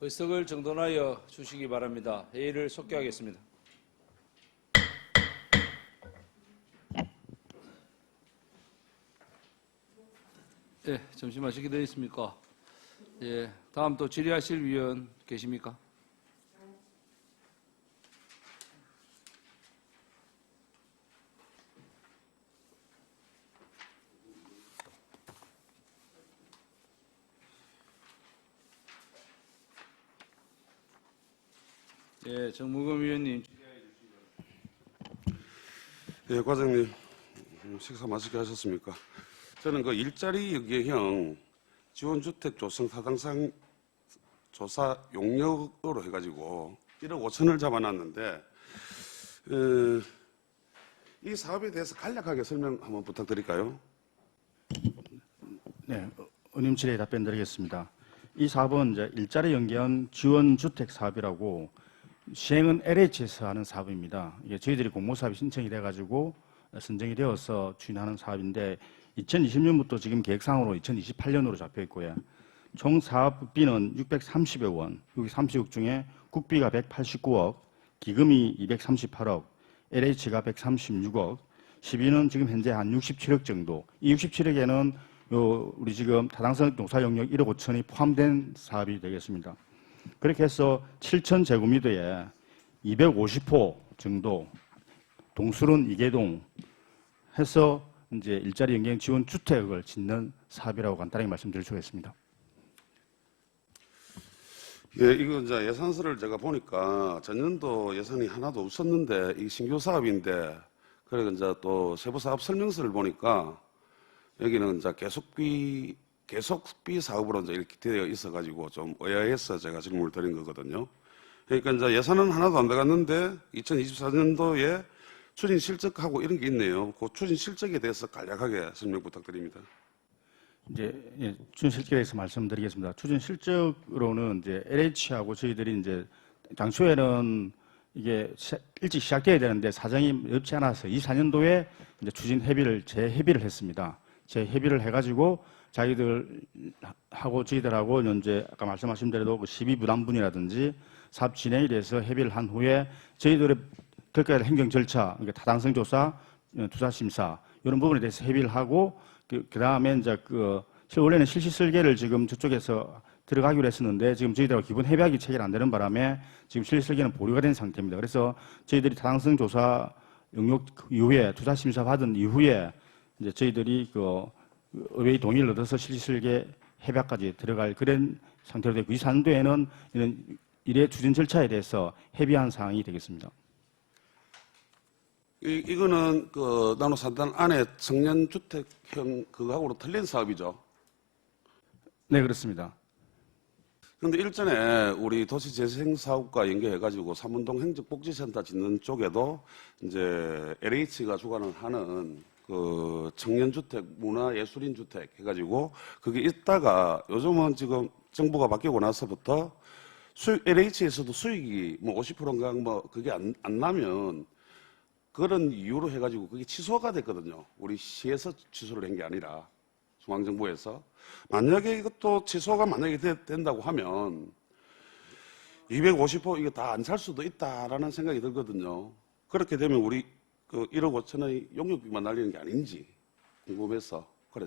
의석을 정돈하여 주시기 바랍니다. 회의를 속개하겠습니다. 예, 점심하시게 되어 있습니까? 예, 다음 또 질의하실 위원 계십니까? 예, 정무금 위원님. 예, 과장님, 식사 맛있게 하셨습니까? 저는 그 일자리 연계형 지원주택 조성 타당성 조사 용역으로 해가지고 1억 5천을 잡아놨는데, 이 사업에 대해서 간략하게 설명 한번 부탁드릴까요? 네, 의원님 질의에 답변드리겠습니다. 이 사업은 이제 일자리 연계형 지원주택 사업이라고 시행은 LH에서 하는 사업입니다. 이게 저희들이 공모사업이 신청이 돼가지고 선정이 되어서 추진하는 사업인데 2020년부터 지금 계획상으로 2028년으로 잡혀 있고요. 총 사업비는 630여 원, 여기 30억 중에 국비가 189억, 기금이 238억, LH가 136억, 시비는 지금 현재 한 67억 정도. 이 67억에는 우리 지금 타당성 농사 영역 1억 5천이 포함된 사업이 되겠습니다. 그렇게 해서 7천 제곱미터에 250호 정도 동수론 2개동 해서 이제 일자리 연계형 지원 주택을 짓는 사업이라고 간단하게 말씀드릴 수가 있습니다. 예, 이거 이제 예산서를 제가 보니까 전년도 예산이 하나도 없었는데 이 신규 사업인데 그리고 이제 또 세부 사업 설명서를 보니까 여기는 이제 계속비 사업으로 이제 이렇게 되어 있어가지고 좀 의아해서 제가 질문을 드린 거거든요. 그러니까 이제 예산은 하나도 안 들어갔는데 2024년도에 추진 실적하고 이런 게 있네요. 그 추진 실적에 대해서 간략하게 설명 부탁드립니다. 이제 추진 실적에 대해서 말씀드리겠습니다. 추진 실적으로는 이제 LH하고 저희들이 이제 당초에는 이게 일찍 시작돼야 되는데 사정이 없지 않아서 24년도에 이제 추진 협의를 재협의를 했습니다. 재협의를 해가지고 자기들하고 저희들하고 이제 아까 말씀하신 대로 그 시비 부담분이라든지 사업 진행에 대해서 협의를 한 후에 저희들의 결과에 행정 절차, 그러니까 타당성 조사, 투자 심사 이런 부분에 대해서 협의를 하고 그 다음에 이제 원래는 실시 설계를 지금 저쪽에서 들어가기로 했었는데 지금 저희들하고 기본 협약이 체결 안 되는 바람에 지금 실시 설계는 보류가 된 상태입니다. 그래서 저희들이 타당성 조사 영역 이후에 투자 심사 받은 이후에 이제 저희들이 의회의 동의를 얻어서 실시 설계 협약까지 들어갈 그런 상태로 되고 24년도에는 이런 일의 추진 절차에 대해서 협의한 사항이 되겠습니다. 이거는 나노 3단 안에 청년주택형 그거하고는 틀린 사업이죠. 네, 그렇습니다. 그런데 일전에 우리 도시재생사업과 연계해가지고 삼문동 행정복지센터 짓는 쪽에도 이제 LH가 주관을 하는 그 청년주택, 문화예술인주택 해가지고 그게 있다가 요즘은 지금 정부가 바뀌고 나서부터 LH에서도 수익이 뭐 50%인가 뭐 그게 안 나면 그런 이유로 해가지고 그게 취소가 됐거든요. 우리 시에서 취소를 한 게 아니라 중앙정부에서. 만약에 이것도 취소가 만약에 된다고 하면 250호 이거 다 안 살 수도 있다라는 생각이 들거든요. 그렇게 되면 우리 1억 5천의 용역비만 날리는 게 아닌지 궁금해서 그래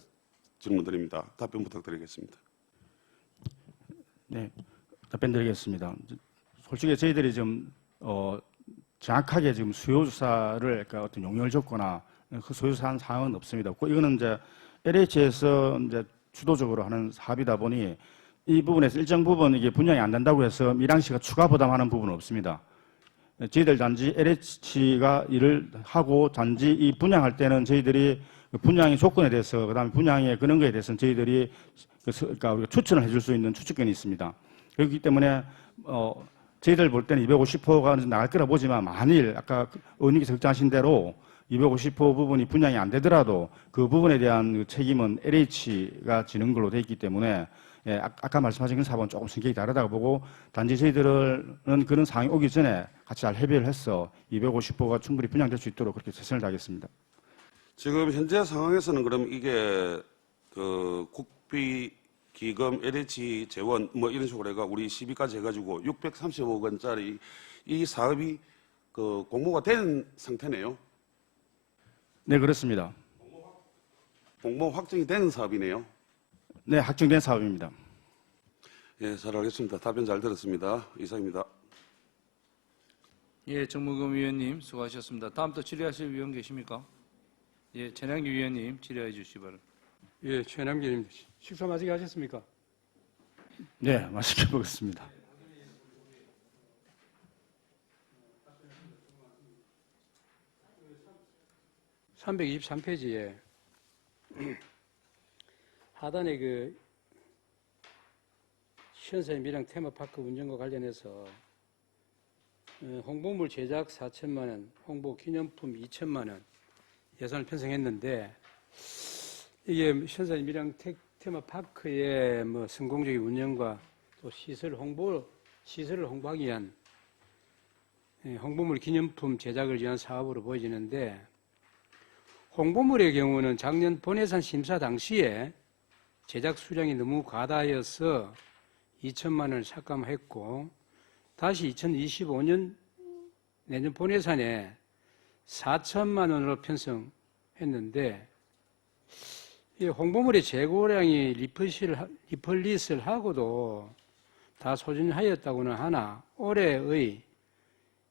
질문드립니다. 답변 부탁드리겠습니다. 네, 답변드리겠습니다. 솔직히 저희들이 좀 정확하게 지금 수요조사를 그러니까 어떤 용역을 줬거나 그 수요조사한 사항은 없습니다. 이거는 이제 LH에서 이제 주도적으로 하는 사업이다 보니 이 부분에서 일정 부분 이게 분양이 안 된다고 해서 밀양시가 추가 부담하는 부분은 없습니다. 저희들 단지 LH가 일을 하고 단지 이 분양할 때는 저희들이 분양의 조건에 대해서 그다음에 분양의 그런 거에 대해서는 저희들이 그러니까 우리가 추천을 해줄 수 있는 추천권이 있습니다. 그렇기 때문에 저희들 볼 때는 250호가 나갈 거라 보지만 만일 아까 의원님께서 걱정하신 대로 250호 부분이 분양이 안 되더라도 그 부분에 대한 책임은 LH가 지는 걸로 되어 있기 때문에 예, 아까 말씀하신 그 사업은 조금 성격이 다르다고 보고 단지 저희들은 그런 상황이 오기 전에 같이 잘 협의를 해서 250호가 충분히 분양될 수 있도록 그렇게 최선을 다하겠습니다. 지금 현재 상황에서는 그럼 이게 국비 기금, LH 재원 뭐 이런 식으로 해가 우리 시비까지 해가지고 630억 원짜리 이 사업이 그 공모가 된 상태네요. 네, 그렇습니다. 공모 확정이 된 사업이네요. 네, 확정된 사업입니다. 예, 잘 알겠습니다. 답변 잘 들었습니다. 이상입니다. 예, 정무금 위원님 수고하셨습니다. 다음 또 질의하실 위원 계십니까? 예, 전향기 위원님 질의해 주시기 바랍니다. 예, 최남기님 식사 맛있게 하셨습니까? 네, 맛있게 먹었습니다. (323페이지에) 하단에 그 시연사의 밀양 테마파크 운영과 관련해서 홍보물 제작 4천만 원, 홍보 기념품 2천만 원 예산을 편성했는데 이게 시연사의 밀양 테마파크의 뭐 성공적인 운영과 또 시설을 홍보하기 위한 홍보물 기념품 제작을 위한 사업으로 보여지는데 홍보물의 경우는 작년 본예산 심사 당시에 제작 수량이 너무 과다하여서 2천만 원을 삭감했고 다시 2025년 내년 본예산에 4천만 원으로 편성했는데 이 홍보물의 재고량이 리플릿을 하고도 다 소진하였다고는 하나 올해의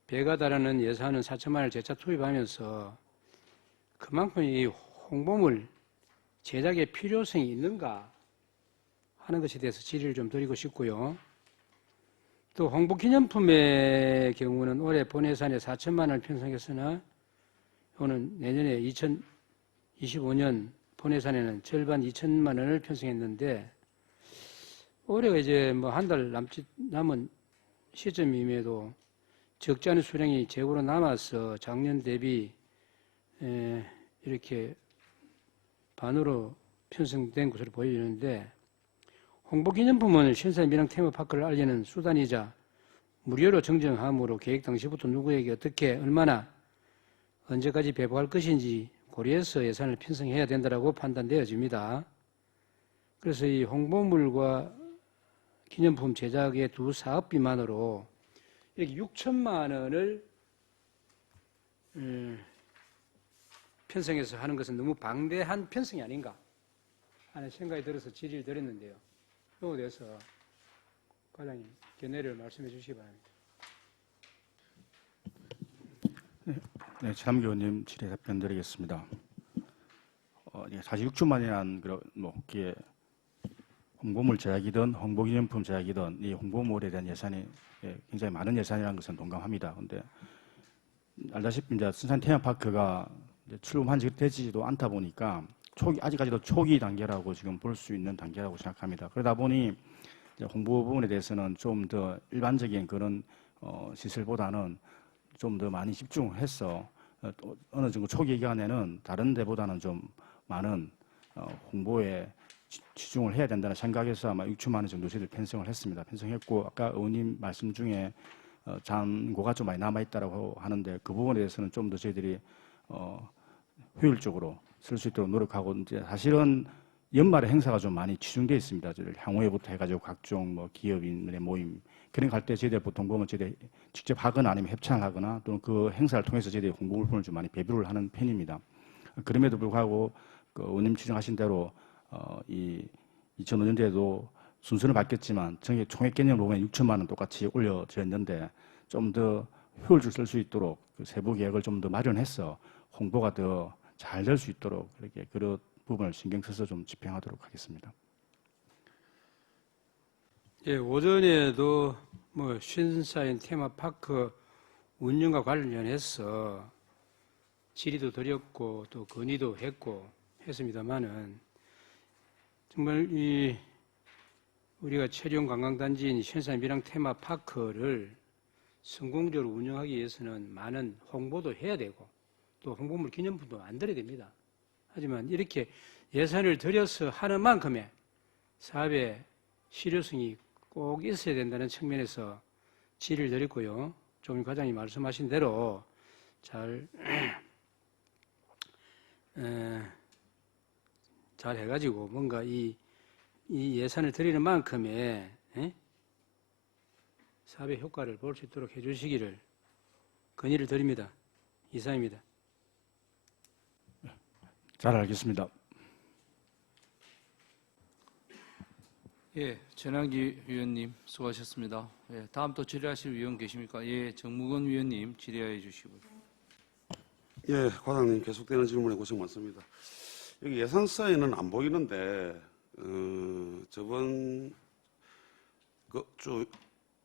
배가 달하는 예산은 4천만 원을 재차 투입하면서 그만큼 이 홍보물 제작의 필요성이 있는가 하는 것에 대해서 질의를 좀 드리고 싶고요. 또 홍보기념품의 경우는 올해 본예산에 4천만 원을 편성했으나 오늘 내년에 2025년 본예산에는 절반 2천만 원을 편성했는데 올해가 이제 뭐 한 달 남은 시점임에도 적지 않은 수량이 재고로 남아서 작년 대비 이렇게 반으로 편성된 것으로 보여지는데 홍보기념품은 신사의 밀양 테마파크를 알리는 수단이자 무료로 증정함으로 계획 당시부터 누구에게 어떻게 얼마나 언제까지 배부할 것인지 고려해서 예산을 편성해야 된다고 판단되어집니다. 그래서 이 홍보물과 기념품 제작의 두 사업비만으로 이렇게 6천만 원을 편성해서 하는 것은 너무 방대한 편성이 아닌가 하는 생각이 들어서 질의를 드렸는데요. 이거에 대해서 과장님 견해를 말씀해 주시기 바랍니다. 네, 최남기 의원님 질의 답변 드리겠습니다. 사실 6천만 원이라는 뭐 이게 홍보물 제작이든 홍보기념품 제작이든 이 홍보물에 대한 예산이 굉장히 많은 예산이라는 것은 동감합니다. 그런데 알다시피 이제 순산 테마파크가 출범한 지 되지도 않다 보니까 아직까지도 초기 단계라고 지금 볼 수 있는 단계라고 생각합니다. 그러다 보니 이제 홍보 부분에 대해서는 좀 더 일반적인 그런 시설보다는 좀 더 많이 집중해서 어느 정도 초기 기간에는 다른 데보다는 좀 많은 홍보에 치중을 해야 된다는 생각에서 아마 6천만 원 정도 저희들 편성을 했습니다. 편성했고 아까 의원님 말씀 중에 잔고가 좀 많이 남아있다고 하는데 그 부분에 대해서는 좀 더 저희들이 효율적으로 쓸 수 있도록 노력하고 이제 사실은 연말에 행사가 좀 많이 치중되어 있습니다. 저희들 향후에부터 해가지고 각종 뭐 기업인의 모임 그런 갈 때 저희들 보통 보면 저희들 직접 하거나 아니면 협찬을 하거나 또는 그 행사를 통해서 저희들이 홍보물품을 좀 많이 배부를 하는 편입니다. 그럼에도 불구하고 그 의원님 지정하신 대로 이 2005년도에도 순서는 바뀌었지만 총액 개념을 보면 6천만 원 똑같이 올려져 있는데 좀 더 효율적으로 쓸 수 있도록 그 세부 계획을 좀 더 마련해서 홍보가 더 잘 될 수 있도록 그렇게 그런 부분을 신경 써서 좀 집행하도록 하겠습니다. 예, 오전에도 뭐 신사인 테마파크 운영과 관련해서 질의도 드렸고 또 건의도 했고 했습니다만은 정말 이 우리가 체류용 관광단지인 신사인 밀양 테마파크를 성공적으로 운영하기 위해서는 많은 홍보도 해야 되고 또 홍보물 기념품도 만들어야 됩니다. 하지만 이렇게 예산을 들여서 하는 만큼의 사업의 실효성이 꼭 있어야 된다는 측면에서 질의를 드렸고요. 조금 과장님 말씀하신 대로 잘 해가지고 뭔가 이 이 예산을 드리는 만큼의 사업의 효과를 볼 수 있도록 해주시기를 건의를 드립니다. 이상입니다. 잘 알겠습니다. 예, 전환기 위원님 수고하셨습니다. 예, 다음 또 질의하실 위원 계십니까? 예, 정무근 위원님 질의해 주시고요. 예, 과장님 계속되는 질문에 고생 많습니다. 여기 예산서에는 안 보이는데 저번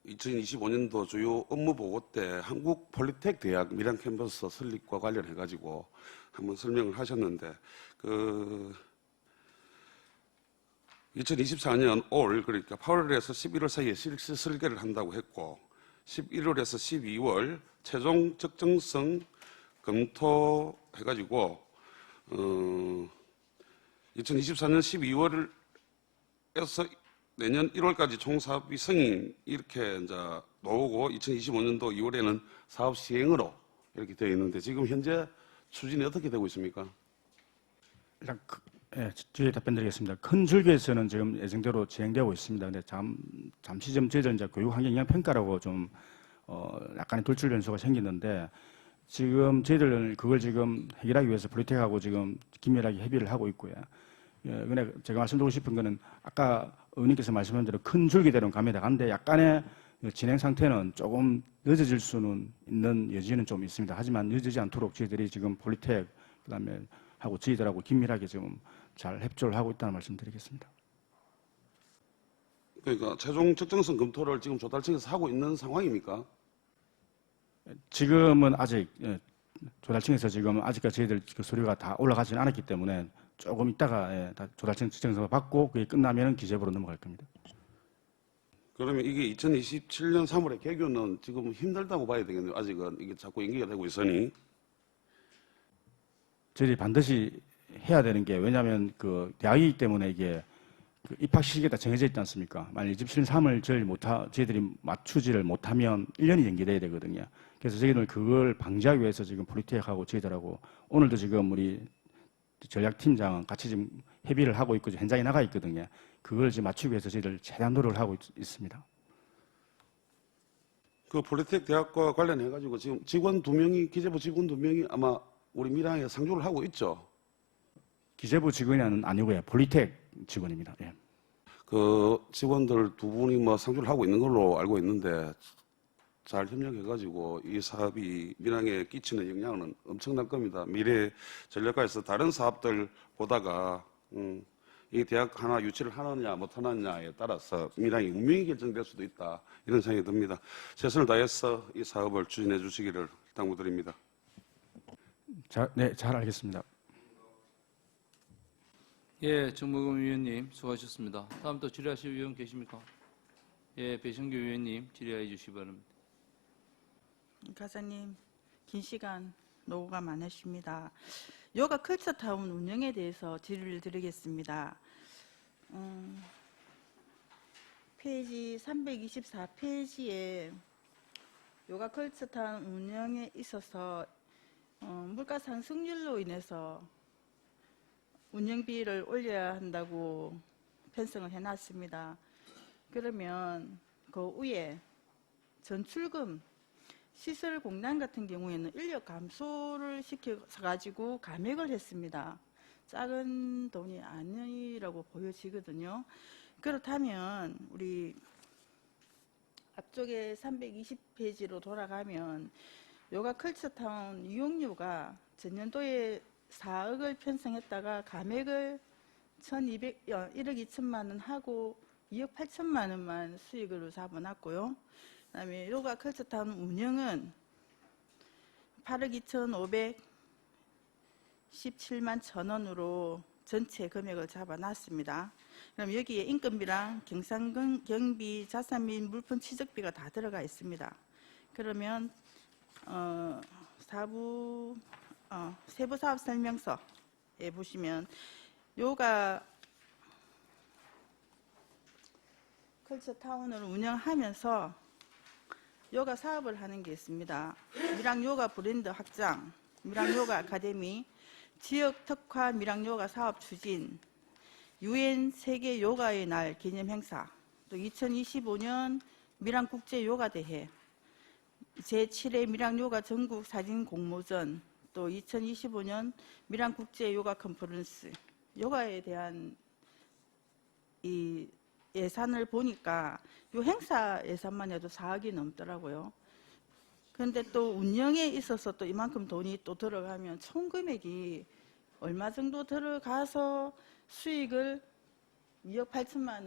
2025년도 주요 업무 보고 때 한국 폴리텍 대학 밀양 캠퍼스 설립과 관련해 가지고 한번 설명을 하셨는데 2024년 올 그러니까 8월에서 11월 사이에 실시 설계를 한다고 했고 11월에서 12월 최종 적정성 검토해 가지고 2024년 12월에서 내년 1월까지 총사업비 승인 이렇게 이제 나오고 2025년도 2월에는 사업 시행으로 이렇게 되어 있는데 지금 현재 추진이 어떻게 되고 있습니까? 일단 뒤에 답변드리겠습니다. 큰 줄기에서는 지금 예정대로 진행되고 있습니다. 근데 잠시 좀 저희들 이제 교육 환경 영향 평가라고 좀 약간의 돌출 변수가 생기는데 지금 저희들은 그걸 지금 해결하기 위해서 폴리텍하고 지금 긴밀하게 협의를 하고 있고요. 예, 근데 제가 말씀드리고 싶은 거는 아까 의원님께서 말씀하신 대로 큰 줄기대로 갑니다. 근데 약간의 진행 상태는 조금 늦어질 수는 있는 여지는 좀 있습니다. 하지만 늦어지지 않도록 저희들이 지금 폴리텍 그다음에 하고 저희들하고 긴밀하게 지금 잘 협조를 하고 있다는 말씀드리겠습니다. 그러니까 최종 적정성 검토를 지금 조달청에서 하고 있는 상황입니까? 지금은 아직 조달청에서 지금 아직까지 저희들 그 서류가 다 올라가지는 않았기 때문에 조금 있다가 다 조달청 지정서 받고 그게 끝나면 기재부로 넘어갈 겁니다. 그러면 이게 2027년 3월에 개교는 지금 힘들다고 봐야 되겠네요. 아직은 이게 자꾸 연기가 되고 있으니. 저희들이 반드시 해야 되는 게 왜냐하면 그 대학이기 때문에 이게 그 입학 시기가 다 정해져 있지 않습니까? 만약 27년 3월 저희들이 맞추지를 못하면 1년이 연기돼야 되거든요. 그래서 저희는 그걸 방지하기 위해서 지금 폴리텍하고 저희들하고 오늘도 지금 우리 전략팀장 같이 지금 협의를 하고 있고 현장에 나가 있거든요. 그걸 지금 맞추기 위해서 저희들 최대한 노력을 하고 있습니다. 그 폴리텍 대학과 관련해 가지고 지금 직원 2명이 기재부 직원 2명이 아마 우리 밀양에 상주를 하고 있죠. 기재부 직원이 아니고요. 폴리텍 직원입니다. 예. 그 직원들 2분이 뭐 상주를 하고 있는 걸로 알고 있는데 잘 협력해 가지고 이 사업이 밀양에 끼치는 영향은 엄청날 겁니다. 미래 전략가에서 다른 사업들 보다가 이 대학 하나 유치를 하느냐 못 하느냐에 따라서 밀양이 운명이 결정될 수도 있다 이런 생각이 듭니다. 최선을 다해서 이 사업을 추진해 주시기를 당부드립니다. 네, 잘 알겠습니다. 예, 정무근 위원님 수고하셨습니다. 다음 또 질의하실 위원 계십니까? 예, 배성규 위원님 질의해 주시기 바랍니다. 과장님, 긴 시간 노고가 많으십니다. 요가 컬처타운 운영에 대해서 질의를 드리겠습니다. 페이지 324페이지에 요가 컬처타운 운영에 있어서 물가 상승률로 인해서 운영비를 올려야 한다고 편성을 해놨습니다. 그러면 그 위에 전출금 시설 공단 같은 경우에는 인력 감소를 시켜가지고 감액을 했습니다. 작은 돈이 아니라고 보여지거든요. 그렇다면 우리 앞쪽에 320페이지로 돌아가면 요가 컬처타운 이용료가 전년도에 4억을 편성했다가 감액을 1억 2천만 원 하고 2억 8천만 원만 수익으로 잡아놨고요. 그다음에 요가 컬처타운 운영은 8억 2,517만 1,000원으로 전체 금액을 잡아놨습니다. 그럼 여기에 인건비랑 경비, 자산 및 물품 취득비가 다 들어가 있습니다. 그러면 세부 사업 설명서에 보시면 요가 컬처타운을 운영하면서 요가 사업을 하는 게 있습니다. 밀양 요가 브랜드 확장, 밀양 요가 아카데미, 지역 특화 밀양 요가 사업 추진, UN 세계 요가의 날 기념 행사, 또 2025년 밀양 국제 요가 대회, 제7회 밀양 요가 전국 사진 공모전, 또 2025년 밀양 국제 요가 컨퍼런스, 요가에 대한 이 예산을 보니까 요 행사 예산만 해도 4억이 넘더라고요. 그런데 또 운영에 있어서 또 이만큼 돈이 또 들어가면 총 금액이 얼마 정도 들어가서 수익을 2억 8천만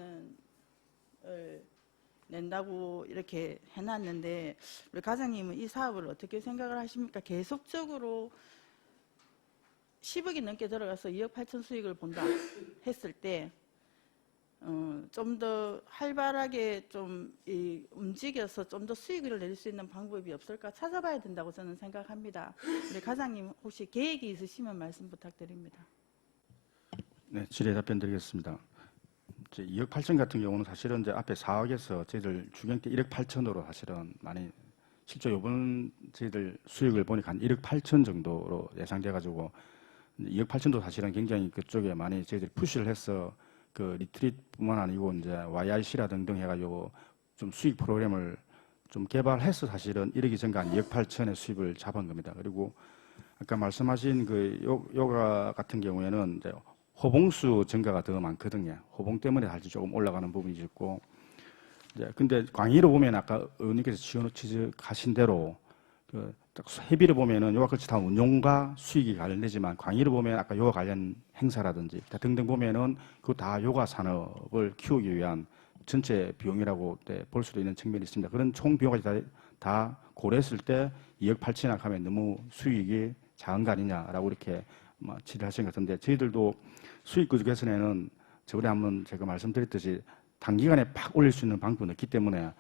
원을 낸다고 이렇게 해놨는데, 우리 과장님은 이 사업을 어떻게 생각을 하십니까? 계속적으로 10억이 넘게 들어가서 2억 8천 수익을 본다 했을 때 좀 더 활발하게 좀 움직여서 좀 더 수익을 낼 수 있는 방법이 없을까 찾아봐야 된다고 저는 생각합니다. 우리 과장님 혹시 계획이 있으시면 말씀 부탁드립니다. 네, 질의 답변 드리겠습니다. 이제 2억 8천 같은 경우는 사실은 이제 앞에 4억에서 저희들 주경 때 1억 8천으로 사실은 많이 실제 이번 저희들 수익을 보니까 한 1억 8천 정도로 예상돼 가지고 2억 8천도 사실은 굉장히 그쪽에 많이 저희들이 푸시를 해서 그 리트릿뿐만 아니고 이제 YIC라 등등 해가지고 좀 수익 프로그램을 좀 개발해서 사실은 1억이 증가한 2억 8천의 수입을 잡은 겁니다. 그리고 아까 말씀하신 그 요가 같은 경우에는 이제 호봉수 증가가 더 많거든요. 호봉 때문에 사실 조금 올라가는 부분이 있고, 이제 근데 광의로 보면 아까 의원님께서 지적하신 대로 그 회비를 보면은 요가 클치 다 운용과 수익이 관련되지만, 광의로 보면 아까 요가 관련 행사라든지 등등 보면은 그 다 요가 산업을 키우기 위한 전체 비용이라고 볼 수도 있는 측면이 있습니다. 그런 총 비용까지 다 고려했을 때 2억 8천이나 하면 너무 수익이 작은 거 아니냐라고 이렇게 질의하신 것 같은데, 저희들도 수익 구조 개선에는 저번에 한번 제가 말씀드렸듯이 단기간에 팍 올릴 수 있는 방법은 없기 때문에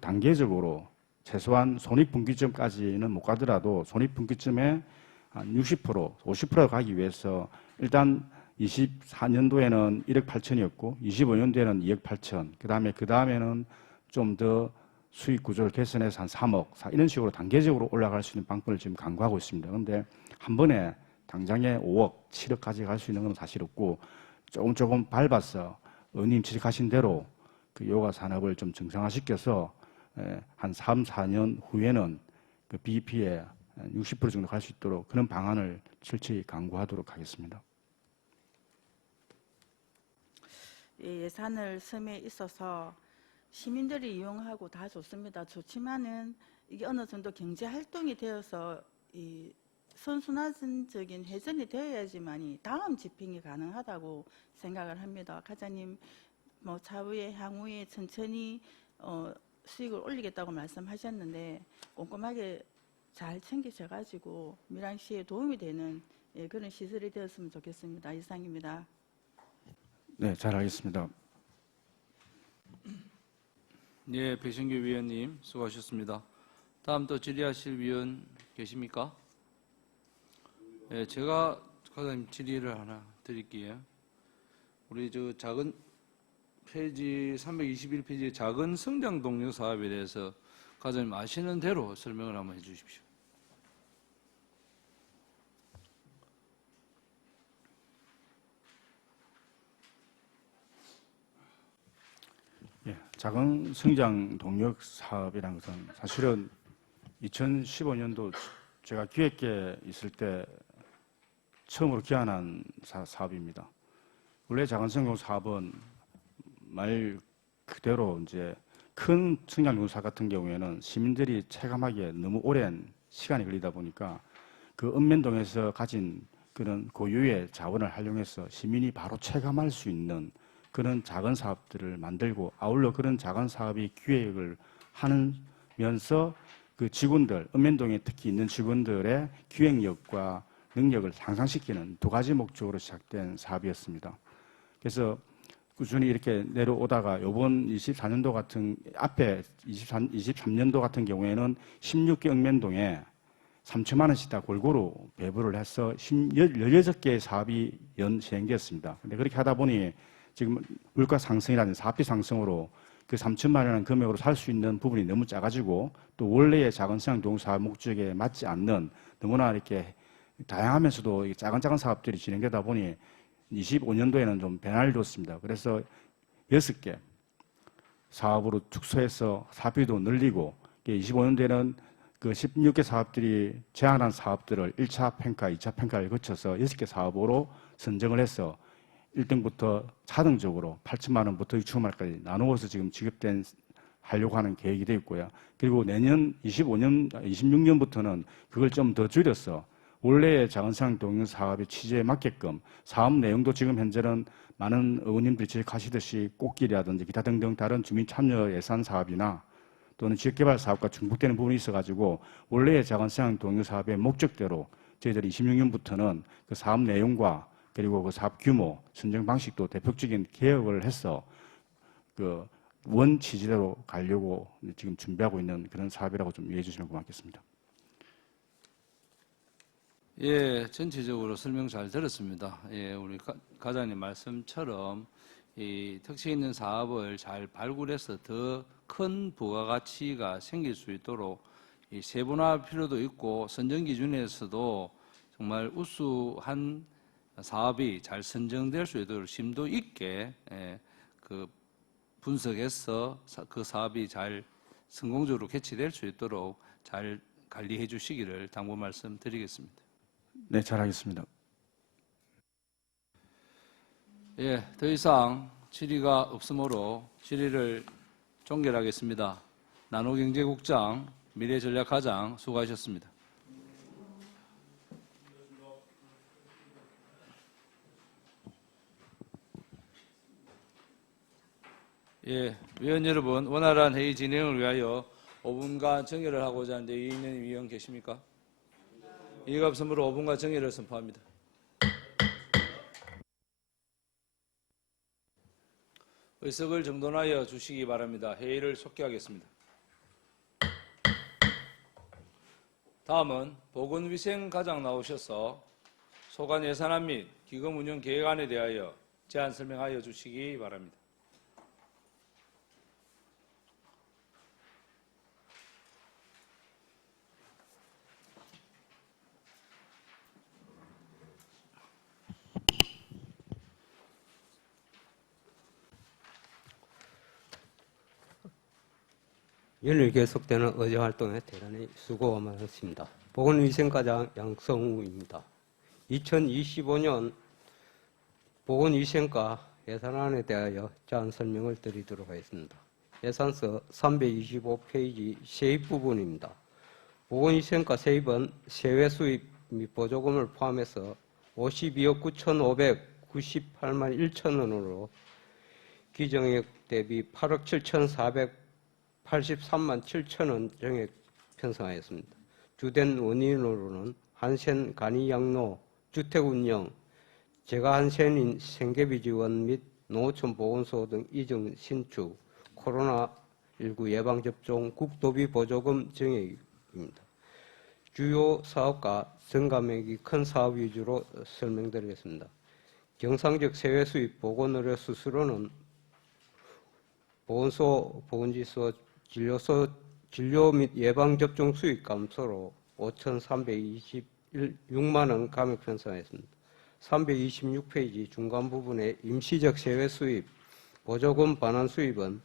단계적으로 최소한 손익분기점까지는 못 가더라도 손익분기점에 한 60%, 50% 가기 위해서 일단 24년도에는 1억 8천이었고 25년도에는 2억 8천, 그 다음에는 좀 더 수익 구조를 개선해서 한 3억, 이런 식으로 단계적으로 올라갈 수 있는 방법을 지금 강구하고 있습니다. 그런데 한 번에 당장에 5억, 7억까지 갈 수 있는 건 사실 없고, 조금 밟아서 의원님 지적하신 대로 그 요가 산업을 좀 정상화시켜서 한 3, 4년 후에는 그 BEP에 60% 정도 갈 수 있도록 그런 방안을 철저히 강구하도록 하겠습니다. 예산을 섬에 있어서 시민들이 이용하고 다 좋습니다. 좋지만은 이게 어느 정도 경제 활동이 되어서 이 선순환적인 회전이 되어야지만이 다음 집행이 가능하다고 생각을 합니다. 과장님 뭐 차후에 향후에 천천히 수익을 올리겠다고 말씀하셨는데 꼼꼼하게 잘 챙기셔가지고 밀양시에 도움이 되는 그런 시설이 되었으면 좋겠습니다. 이상입니다. 네, 잘 알겠습니다. 예, 배신규 위원님 수고하셨습니다. 다음 또 질의하실 위원 계십니까? 예, 제가 과장님 질의를 하나 드릴게요. 우리 저 작은 페이지 321페이지의 작은 성장 동력 사업에 대해서 과장님 아시는 대로 설명을 한번 해주십시오. 예, 작은 성장 동력 사업이라는 것은 사실은 2015년도 제가 기획계에 있을 때 처음으로 기한한 사업입니다. 원래 작은 성장 사업은 말 그대로 이제 큰 성장 농사 같은 경우에는 시민들이 체감하기에 너무 오랜 시간이 걸리다 보니까 그 읍면동에서 가진 그런 고유의 자원을 활용해서 시민이 바로 체감할 수 있는 그런 작은 사업들을 만들고, 아울러 그런 작은 사업이 기획을 하면서 그 직원들, 읍면동에 특히 있는 직원들의 기획력과 능력을 향상시키는 두 가지 목적으로 시작된 사업이었습니다. 그래서 꾸준히 이렇게 내려오다가 이번 24년도 같은 앞에 23년도 같은 경우에는 16개 읍면동에 3천만 원씩 다 골고루 배부를 해서 16개의 사업이 시행되었습니다. 근데 그렇게 하다 보니 지금 물가 상승이라든지 사업비 상승으로 그 3천만 원이라는 금액으로 살 수 있는 부분이 너무 작아지고, 또 원래의 작은 성장 동사업 목적에 맞지 않는 너무나 이렇게 다양하면서도 작은 사업들이 진행되다 보니 25년도에는 좀 변화를 줬습니다. 그래서 6개 사업으로 축소해서 사업비도 늘리고 25년도에는 그 16개 사업들이 제안한 사업들을 1차 평가, 2차 평가를 거쳐서 6개 사업으로 선정을 해서 1등부터 4등적으로 8천만 원부터 6천만 원까지 나누어서 지금 지급된 하려고 하는 계획이 되어 있고요. 그리고 내년 26년부터는 그걸 좀 더 줄여서 원래의 작은상 동영 사업의 취지에 맞게끔 사업 내용도 지금 현재는 많은 의원님들이 지적하시듯이 꽃길이라든지 기타 등등 다른 주민 참여 예산 사업이나 또는 지역개발 사업과 중복되는 부분이 있어가지고 원래의 작은상 동영 사업의 목적대로 저희들이 26년부터는 그 사업 내용과 그리고 그 사업 규모, 선정 방식도 대폭적인 개혁을 해서 그 원 취지대로 가려고 지금 준비하고 있는 그런 사업이라고 좀 이해해 주시면 고맙겠습니다. 예, 전체적으로 설명 잘 들었습니다. 예, 우리 과장님 말씀처럼 이 특색 있는 사업을 잘 발굴해서 더 큰 부가가치가 생길 수 있도록 이 세분화 필요도 있고 선정 기준에서도 정말 우수한 사업이 잘 선정될 수 있도록 심도 있게 그 분석해서 그 사업이 잘 성공적으로 개최될 수 있도록 잘 관리해 주시기를 당부 말씀드리겠습니다. 네, 잘하겠습니다. 예, 더 이상 질의가 없으므로 질의를 종결하겠습니다. 나노경제국장, 미래전략과장 수고하셨습니다. 예, 위원 여러분, 원활한 회의 진행을 위하여 5분간 정회를 하고자 하는데 이의 있는 위원 계십니까? 이의가 없으므로 5분간 정회를 선포합니다. 의석을 정돈하여 주시기 바랍니다. 회의를 속기하겠습니다. 다음은 보건위생과장 나오셔서 소관 예산안 및 기금 운영 계획안에 대하여 제안 설명하여 주시기 바랍니다. 연일 계속되는 의제 활동에 대단히 수고가 많았습니다. 보건위생과장 양성우입니다. 2025년 보건위생과 예산안에 대하여 제안 설명을 드리도록 하겠습니다. 예산서 325페이지 세입 부분입니다. 보건위생과 세입은 세외 수입 및 보조금을 포함해서 52억 9,598만 1천 원으로 기정액 대비 8억 7,483만 7천 원 정액 편성하였습니다. 주된 원인으로는 한센 간이양로 주택운영, 재가한센인 생계비 지원 및 농어촌 보건소 등 이전 신축, 코로나19 예방접종 국도비 보조금 정액입니다. 주요 사업과 증감액이 큰 사업 위주로 설명드리겠습니다. 경상적 세외 수입 보건의료 수수료는 보건소, 보건지소, 진료소 진료 및 예방접종 수익 감소로 5,326만 원 감액 편성하였습니다. 326페이지 중간 부분에 임시적 세외 수입, 보조금 반환 수입은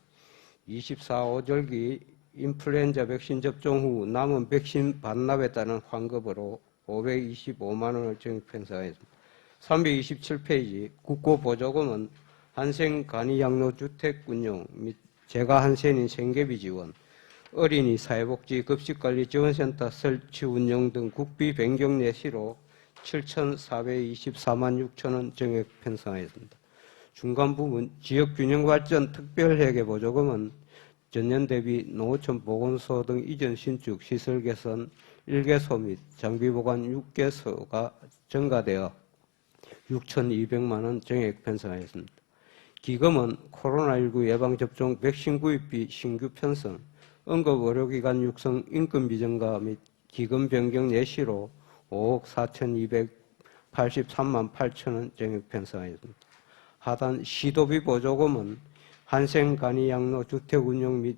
24호절기 인플루엔자 백신 접종 후 남은 백신 반납에 따른 환급으로 525만 원을 정액 편성하였습니다. 327페이지 국고보조금은 한생 간이양로 주택 운영 및 재가한센인 생계비 지원, 어린이 사회복지 급식관리 지원센터 설치 운영 등 국비 변경 내시로 7,424만 6천 원 정액 편성하였습니다. 중간 부분 지역균형발전 특별회계 보조금은 전년 대비 농어촌 보건소 등 이전 신축 시설 개선 1개소 및 장비 보관 6개소가 증가되어 6,200만 원 정액 편성하였습니다. 기금은 코로나19 예방접종 백신 구입비 신규 편성, 응급의료기관 육성 인건비 증가 및 기금 변경 내시로 5억 4,283만 8천 원 정액 편성하였습니다. 하단 시도비 보조금은 한센간이양로 주택운영 및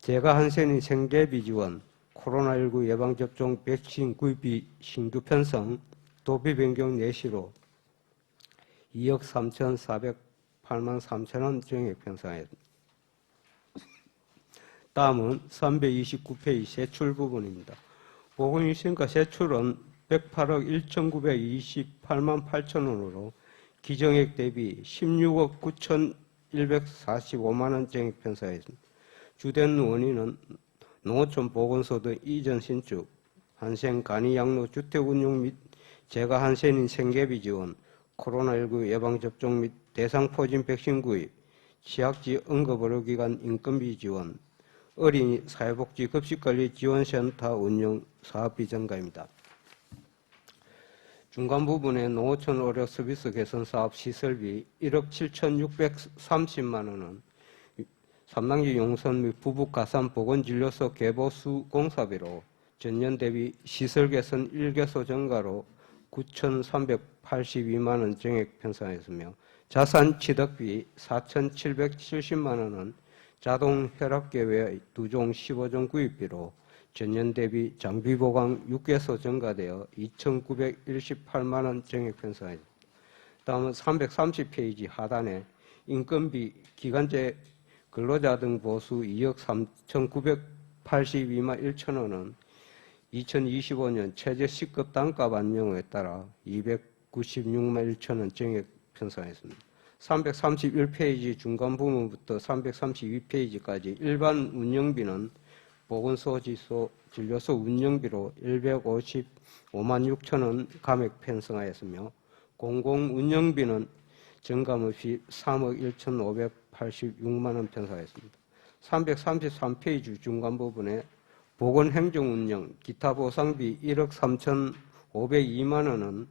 재가한센인 생계비 지원, 코로나19 예방접종 백신 구입비 신규 편성, 도비 변경 내시로 2억 3,408만 3천원 증액 편성하였습니다. 다음은 329페이지 세출 부분입니다. 보건위생과 세출은 108억 1,928만 8천원으로 기정액 대비 16억 9,145만 원 증액 편성하였습니다. 주된 원인은 농어촌 보건소 등 이전 신축, 한생 간이 양로 주택 운영 및 재가 한센인 생계비 지원, 코로나19 예방접종 및 대상포진 백신 구입, 취약지 응급의료기관 인건비 지원, 어린이 사회복지 급식관리 지원센터 운영 사업비 증가입니다. 중간 부분에 농어촌 의료 서비스 개선 사업 시설비 1억 7,630만 원은 삼당지 용선 및 부북 가산 보건진료소 개보수 공사비로 전년 대비 시설 개선 1개소 증가로 9,382만 원 증액 편성하였으며 자산 취득비 4,770만 원은 자동 혈압계 외 2종 15종 구입비로 전년 대비 장비 보강 6개소 증가되어 2,918만 원 증액 편성하였습니다. 다음은 330페이지 하단에 인건비 기간제 근로자 등 보수 2억 3,982만 1천 원은 2025년 최저 시급 단가 반영에 따라 296만 1천 원 증액 편성하였습니다. 331페이지 중간 부분부터 332페이지까지 일반 운영비는 보건소 진료소 운영비로 155만 6천 원 감액 편성하였으며 공공 운영비는 증감 없이 3억 1,586만 원 편성하였습니다. 333페이지 중간 부분에 보건행정운영 기타 보상비 1억 3,502만 원은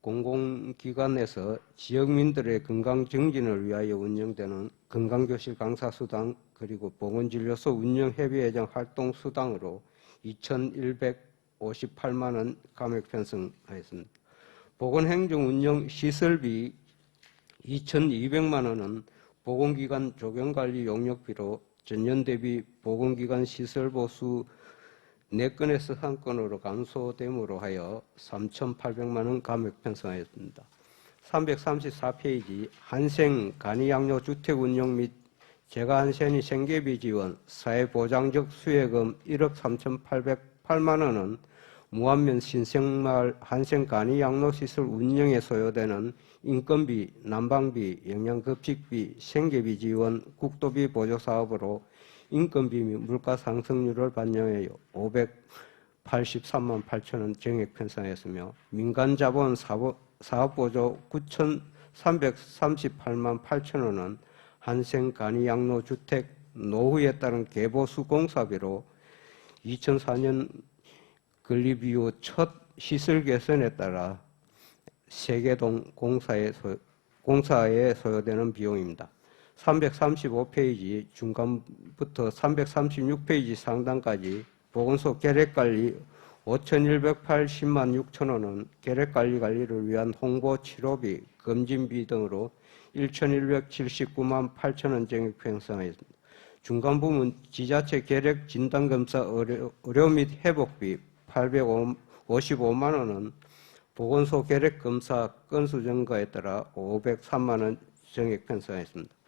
공공기관에서 지역민들의 건강 증진을 위하여 운영되는 건강교실 강사수당 그리고 보건진료소 운영협의회장 활동수당으로 2,158만 원 감액 편성하였습니다. 보건행정운영 시설비 2,200만 원은 보건기관 조경관리 용역비로 전년 대비 보건기관 시설보수 4건에서 1건으로 감소됨으로 하여 3,800만 원 감액 편성하였습니다. 334페이지 한생 간이양로 주택 운영 및 재가 한센이 생계비 지원 사회보장적 수혜금 1억 3,808만 원은 무안면 신생마을 한생 간이양로시설 운영에 소요되는 인건비, 난방비, 영양급식비, 생계비 지원, 국도비 보조사업으로 인건비 및 물가 상승률을 반영하여 583만 8천 원 증액 편성하였으며 민간자본 사업보조 9,338만 8천 원은 한생 간이양로 주택 노후에 따른 개보수 공사비로 2004년 건립 이후 첫 시설 개선에 따라 세계동 공사에 소요되는 비용입니다. 335페이지 중간부터 336페이지 상단까지 보건소 계획관리 5,180만 6천 원은 계획관리를 위한 홍보 치료비, 검진비 등으로 1,179만 8천 원 증액 편성하였습니다. 중간 부분 지자체 계획 진단검사 의료 및 회복비 855만 원은 보건소 계획검사 건수 증가에 따라 503만 원 증액 편성하였습니다.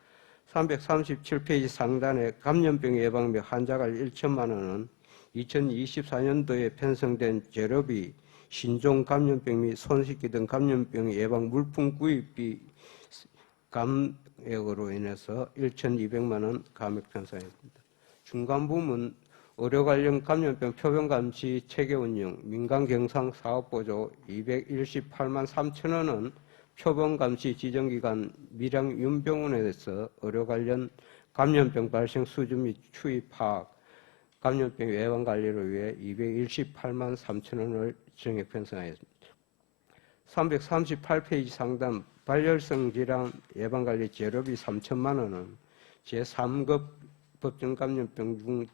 337페이지 상단에 감염병 예방 및 환자관리 1천만 원은 2024년도에 편성된 재료비, 신종 감염병 및 손쉽기 등 감염병 예방 물품 구입비 감액으로 인해서 1,200만 원 감액 편성했습니다. 중간 부문 의료 관련 감염병 표본 감시 체계 운영, 민간 경상 사업 보조 218만 3천 원은 표본 감시 지정기관 밀양윤병원에서 의료 관련 감염병 발생 수준 및 추이 파악, 감염병 예방 관리를 위해 218만 3천 원을 증액 편성하였습니다. 338페이지 상단 발열성 질환 예방관리 재료비 3천만 원은 제3급 법정 감염병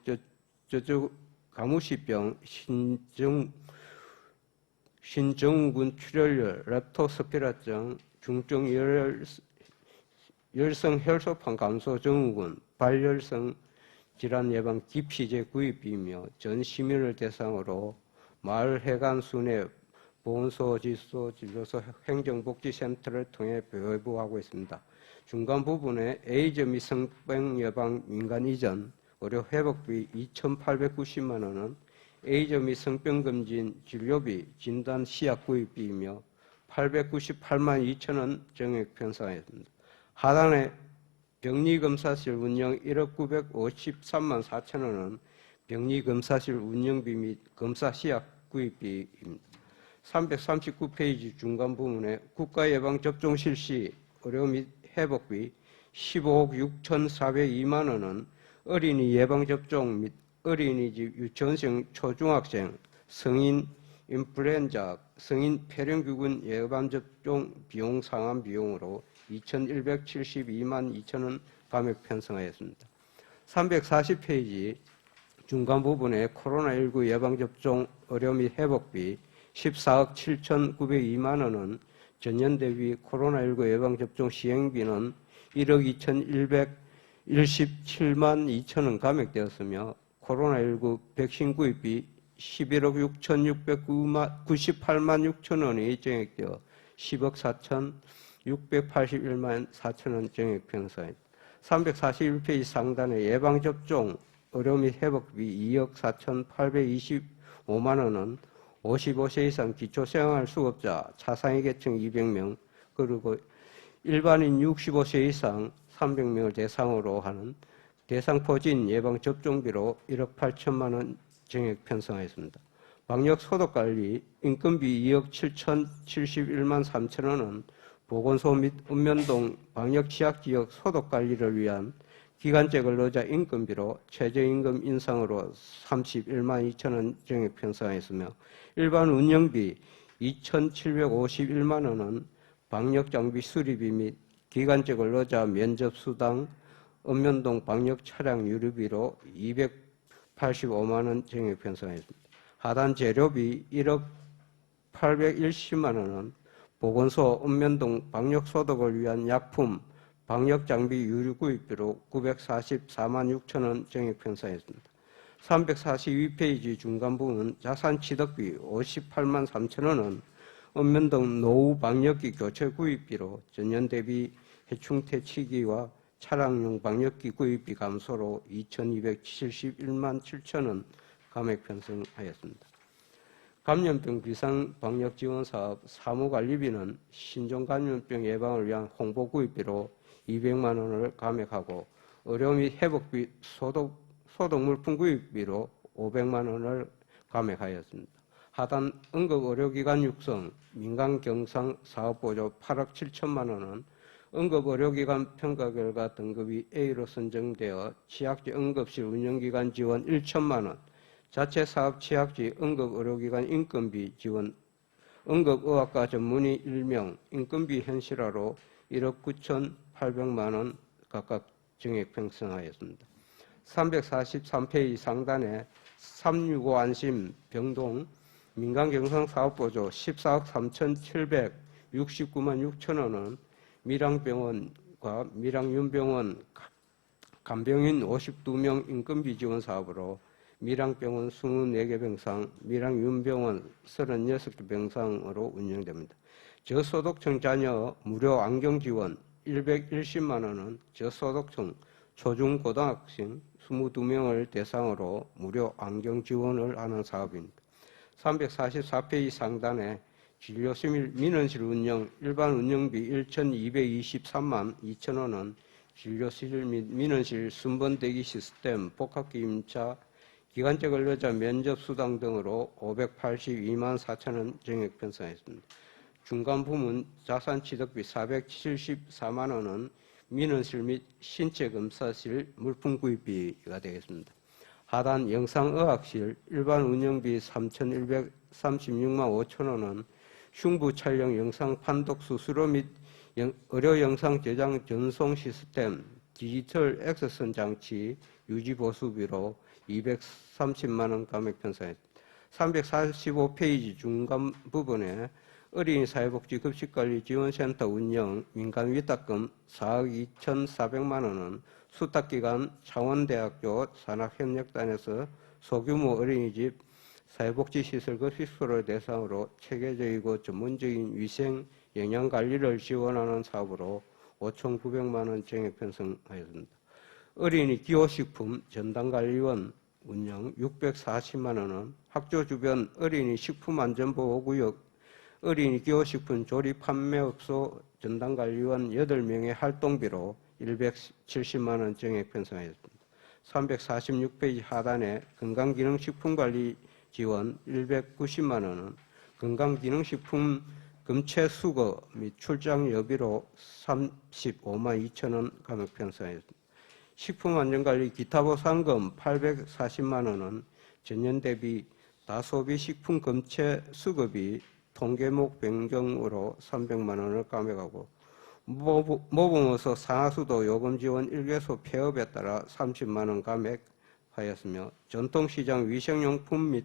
중 가무시병, 신증후군 출혈열, 렙토스피라증, 중증 열성 혈소판 감소 증후군, 발열성 질환 예방 기피제 구입비며 전 시민을 대상으로 마을 해관 순회 보건소, 지소, 진료소, 행정복지센터를 통해 배부하고 있습니다. 중간 부분에 에이즈 및 성병 예방 민간 이전 의료 회복비 2,890만 원은 에이즈 및 성병 검진 진료비 진단 시약 구입비이며 898만 2천 원 정액 편성하였습니다. 하단에 병리검사실 운영 1억 953만 4천 원은 병리검사실 운영비 및 검사 시약 구입비입니다. 339페이지 중간 부분에 국가예방접종 실시 의료 및 회복비 15억 6,402만 원은 어린이 예방접종 및 어린이집 유치원생 초중학생 성인 인플루엔자 성인 폐렴규균 예방접종 비용 상환 비용으로 2,172만 2천 원 감액 편성하였습니다. 340페이지 중간 부분에 코로나19 예방접종 의료 및 회복비 14억 7,902만 원은 전년 대비 코로나19 예방접종 시행비는 1억 2,117만 2천 원 감액되었으며 코로나19 백신 구입비 11억 6,698만 6천 원이 정액되어 10억 4,681만 4천 원 정액 편성입니다. 341페이지 상단에 예방접종 의료 및 회복비 2억 4,825만 원은 55세 이상 기초생활수급자 차상위 계층 200명 그리고 일반인 65세 이상 300명을 대상으로 하는 대상포진 예방접종비로 1억 8천만 원 정액 편성하였습니다. 방역소독관리 인건비 2억 7,071만 3천 원은 보건소 및 읍면동 방역취약지역 소독관리를 위한 기간제 근로자 인건비로 최저임금 인상으로 31만 2천 원 정액 편성하였으며 일반 운영비 2,751만 원은 방역장비 수리비 및 기간제 근로자 면접수당 읍면동 방역차량 유류비로 285만 원 정액 편성하였습니다. 하단 재료비 1억 810만 원은 보건소 읍면동 방역소독을 위한 약품 방역장비 유류 구입비로 944만 6천 원 정액 편성했습니다. 342페이지 중간 부분 자산취득비 58만 3천 원은 읍면동 노후 방역기 교체 구입비로 전년 대비 해충퇴치기와 차량용 방역기 구입비 감소로 2,271만 7천 원 감액 편성하였습니다. 감염병 비상방역지원사업 사무관리비는 신종감염병 예방을 위한 홍보 구입비로 200만 원을 감액하고 의료 및 회복비 소독물품 구입비로 500만 원을 감액하였습니다. 하단 응급의료기관 육성 민간경상 사업보조 8억 7천만 원은 응급의료기관 평가 결과 등급이 A로 선정되어 취약지 응급실 운영기관 지원 1천만 원, 자체사업 취약지 응급의료기관 인건비 지원, 응급의학과 전문의 1명 인건비 현실화로 1억 9,800만 원 각각 정액 편성하였습니다. 343페이지 상단에 365 안심 병동 민간경상사업보조 14억 3,769만 6천 원은 밀양병원과 밀양윤병원 간병인 52명 인건비 지원 사업으로 밀양병원 24개 병상, 밀양윤병원 36개 병상으로 운영됩니다. 저소득층 자녀 무료 안경 지원 110만 원은 저소득층 초중고등학생 22명을 대상으로 무료 안경 지원을 하는 사업입니다. 344페이지 상단에 진료실 민원실 운영 일반 운영비 1,223만 2천 원은 진료실 및 민원실 순번 대기 시스템 복합기 임차 기간제 근로자 면접 수당 등으로 582만 4천 원 정액 편성했습니다. 중간 부문 자산취득비 474만 원은 민원실 및 신체검사실 물품 구입비가 되겠습니다. 하단 영상의학실 일반 운영비 3,136만 5천 원은 흉부 촬영 영상 판독 수수료 및 의료 영상 저장 전송 시스템 디지털 액세선 장치 유지 보수비로 230만 원 감액 편성했습니다. 345페이지 중간 부분에 어린이 사회복지 급식관리 지원센터 운영 민간 위탁금 4억 2,400만 원은 수탁기관 창원대학교 산학협력단에서 소규모 어린이집 사회복지시설급식소를 대상으로 체계적이고 전문적인 위생 영양관리를 지원하는 사업으로 5,900만 원 정액 편성하였습니다. 어린이 기호식품 전담관리원 운영 640만 원은 학교 주변 어린이 식품안전보호구역 어린이 기호식품 조리 판매업소 전담관리원 8명의 활동비로 170만 원 정액 편성하였습니다. 346페이지 하단에 건강기능식품관리 지원 190만 원은 건강기능식품 금체 수거 및 출장 여비로 35만 2천 원 감액 편성하였습니다. 식품안전관리 기타 보상금 840만 원은 전년 대비 다소비 식품 금체 수급이 통계목 변경으로 300만 원을 감액하고 모범어서 상하수도 요금 지원 1개소 폐업에 따라 30만 원 감액하였으며 전통시장 위생용품 및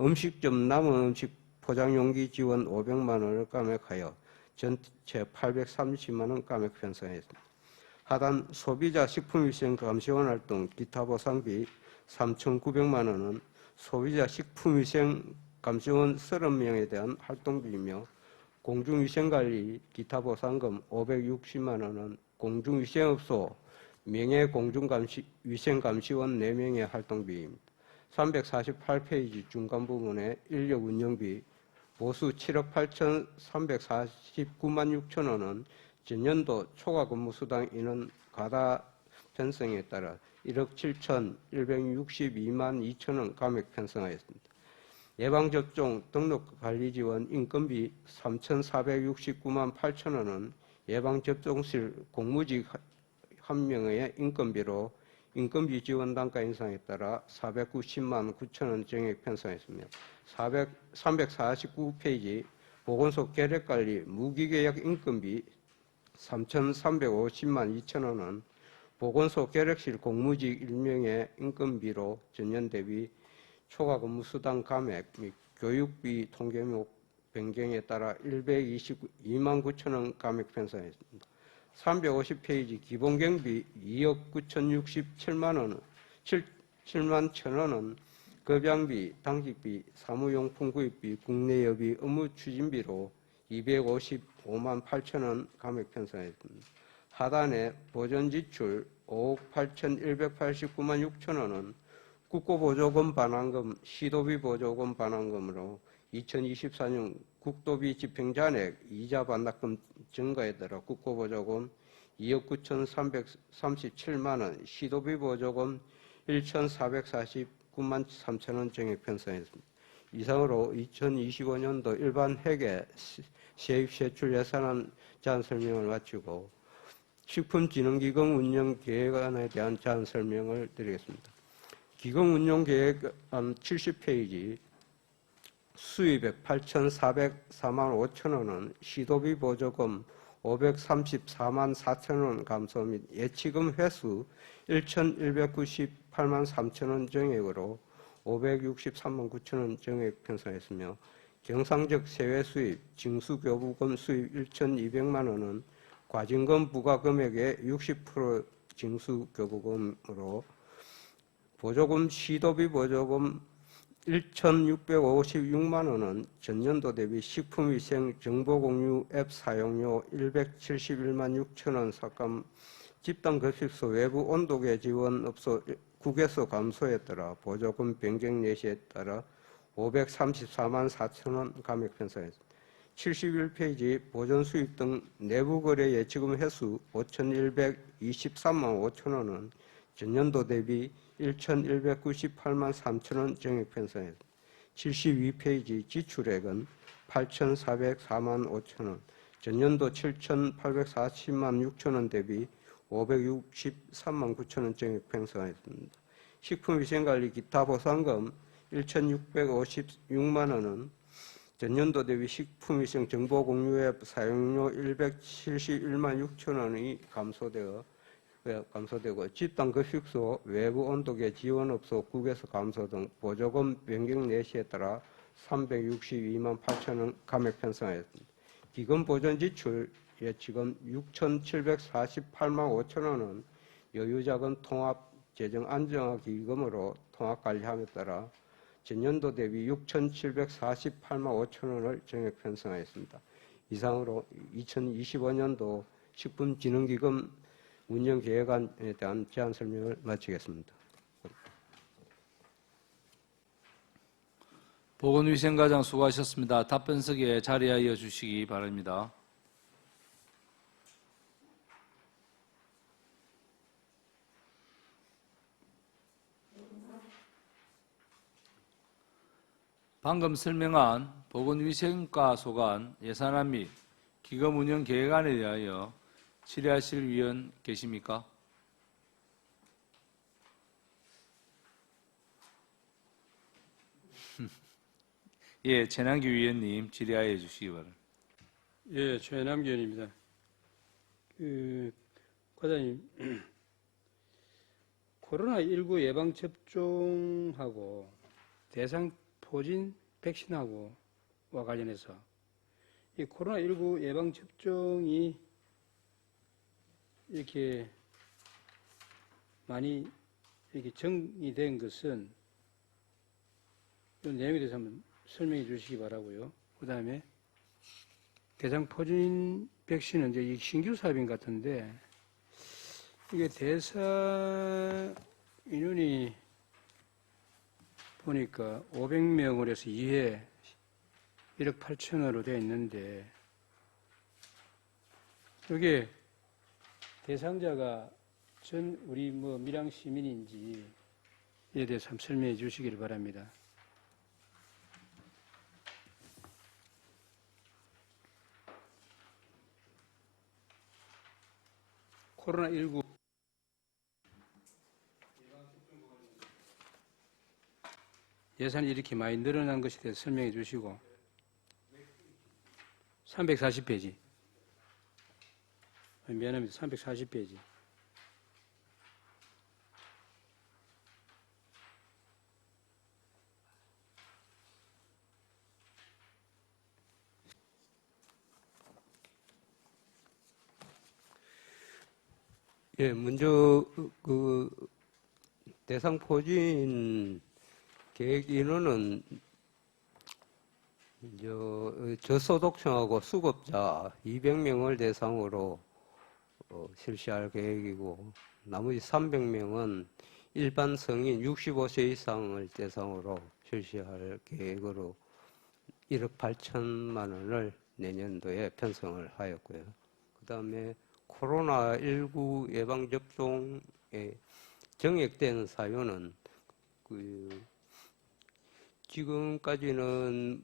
음식점 남은 음식 포장용기 지원 500만 원을 감액하여 전체 830만 원 감액 편성했습니다. 하단 소비자 식품위생 감시원 활동 기타 보상비 3,900만 원은 소비자 식품위생 감시원 30명에 대한 활동비이며 공중위생관리 기타 보상금 560만 원은 공중위생업소 명예공중위생감시원 4명의 활동비입니다. 348페이지 중간 부분에 인력 운영비 보수 7억 8,349만 6천 원은 전년도 초과 근무 수당 인원 과다 편성에 따라 1억 7,162만 2천 원 감액 편성하였습니다. 예방접종 등록관리 지원 인건비 3,469만 8천 원은 예방접종실 공무직 1명의 인건비로 인건비 지원 단가 인상에 따라 490만 9천 원 정액 편성했으며 349페이지 보건소 계획관리 무기계약 인건비 3,350만 2천 원은 보건소 계획실 공무직 1명의 인건비로 전년 대비 초과 근무 수당 감액 및 교육비 통계목 변경에 따라 122만 9천 원 감액 편성했습니다. 350페이지 기본경비 2억 9,067만 원, 7만 1천 원은 급양비, 당직비, 사무용품 구입비, 국내여비, 업무 추진비로 255만 8천 원 감액 편성했습니다. 하단에 보전지출 5억 8,189만 6천 원은 국고보조금 반환금, 시도비 보조금 반환금으로 2024년 국도비 집행잔액 이자 반납금 증가에 따라 국고보조금 2억 9,337만 원, 시도비 보조금 1,449만 3천 원 정액 편성했습니다. 이상으로 2025년도 일반 회계 세입 세출 예산안 제안 설명을 마치고 식품진흥기금 운영 계획안에 대한 제안 설명을 드리겠습니다. 기금 운용 계획안 70페이지 수입액 8,404만 5천 원은 시도비 보조금 534만 4천 원 감소 및 예치금 회수 1,198만 3천 원 정액으로 563만 9천 원 정액 편성했으며 경상적 세외 수입, 징수교부금 수입 1,200만 원은 과징금 부과금액의 60% 징수교부금으로 보조금 시도비 보조금 1,656만 원은 전년도 대비 식품위생 정보공유 앱 사용료 171만 6천 원 삭감, 집단급식소 외부 온도계 지원업소 국에서 감소에 따라 보조금 변경 예시에 따라 534만 4천 원 감액 편성했습니다. 71페이지 보전수입 등 내부거래 예치금 회수 5,123만 5천 원은 전년도 대비 1,198만 3천 원 정액 편성했습니다. 72페이지 지출액은 8,404만 5천 원, 전년도 7,840만 6천 원 대비 563만 9천 원 정액 편성했습니다. 식품위생관리 기타 보상금 1,656만 원은 전년도 대비 식품위생 정보공유앱 사용료 171만 6천 원이 감소되고 집단급식소 외부 온도계 지원업소 국에서 감소 등 보조금 변경 내시에 따라 362만 8천 원 감액 편성하였습니다. 기금 보전 지출 예치금 6,748만 5천 원은 여유자금 통합 재정 안정화 기금으로 통합 관리함에 따라 전년도 대비 6,748만 5천 원을 정액 편성하였습니다. 이상으로 2025년도 식품진흥기금 운영계획안에 대한 제안 설명을 마치겠습니다. 보건위생과장 수고하셨습니다. 답변석에 자리하여 주시기 바랍니다. 방금 설명한 보건위생과 소관 예산안 및 기금 운영 계획안에 대하여 질의하실 위원 계십니까? 예, 최남기 위원님 질의하여 주시기 바랍니다. 예, 최남기 의원입니다. 과장님, 코로나19 예방접종하고 대상 포진 백신하고와 관련해서 이 코로나19 예방접종이 이렇게 많이 이렇게 정의된 것은 이 내용에 대해서 한번 설명해 주시기 바라고요. 그 다음에 대상 포진 백신은 이제 이 신규 사업인 것 같은데 이게 대상 인원이 보니까 500명을 해서 2회 1억 8천으로 되어 있는데 이게 대상자가 전 우리 밀양 시민인지에 대해서 한번 설명해 주시기를 바랍니다. 코로나19 예산이 이렇게 많이 늘어난 것에 대해서 설명해 주시고 340페이지 미안합니다. 340페이지 예, 먼저 그 대상 포진 계획 인원은 저소득층하고 수급자 200명을 대상으로 실시할 계획이고 나머지 300명은 일반 성인 65세 이상을 대상으로 실시할 계획으로 1억 8천만 원을 내년도에 편성을 하였고요. 그 다음에 코로나19 예방접종에 정액된 사유는 지금까지는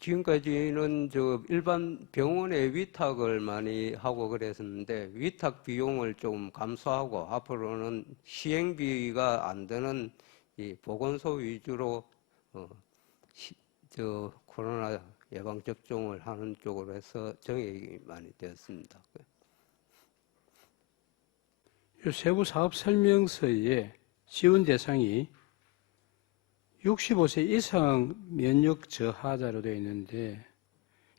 지금까지는 일반 병원에 위탁을 많이 하고 그랬었는데 위탁 비용을 좀 감소하고 앞으로는 시행비가 안 드는 이 보건소 위주로 코로나 예방 접종을 하는 쪽으로 해서 정액이 많이 되었습니다. 세부 사업 설명서에 지원 대상이 65세 이상 면역 저하자로 되어 있는데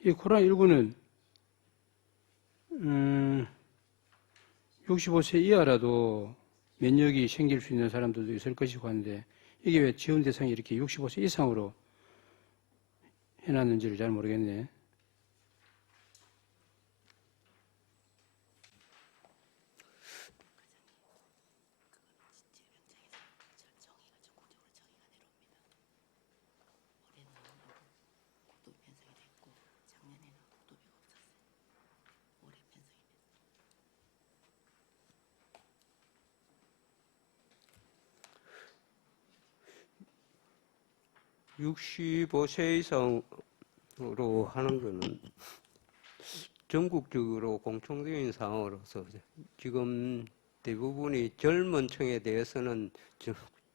이 코로나19는 65세 이하라도 면역이 생길 수 있는 사람들도 있을 것이고 한데 이게 왜 지원 대상이 이렇게 65세 이상으로 해놨는지를 잘 모르겠네. 네. 65세 이상으로 하는 것은 전국적으로 공통적인 상황으로서 지금 대부분이 젊은 층에 대해서는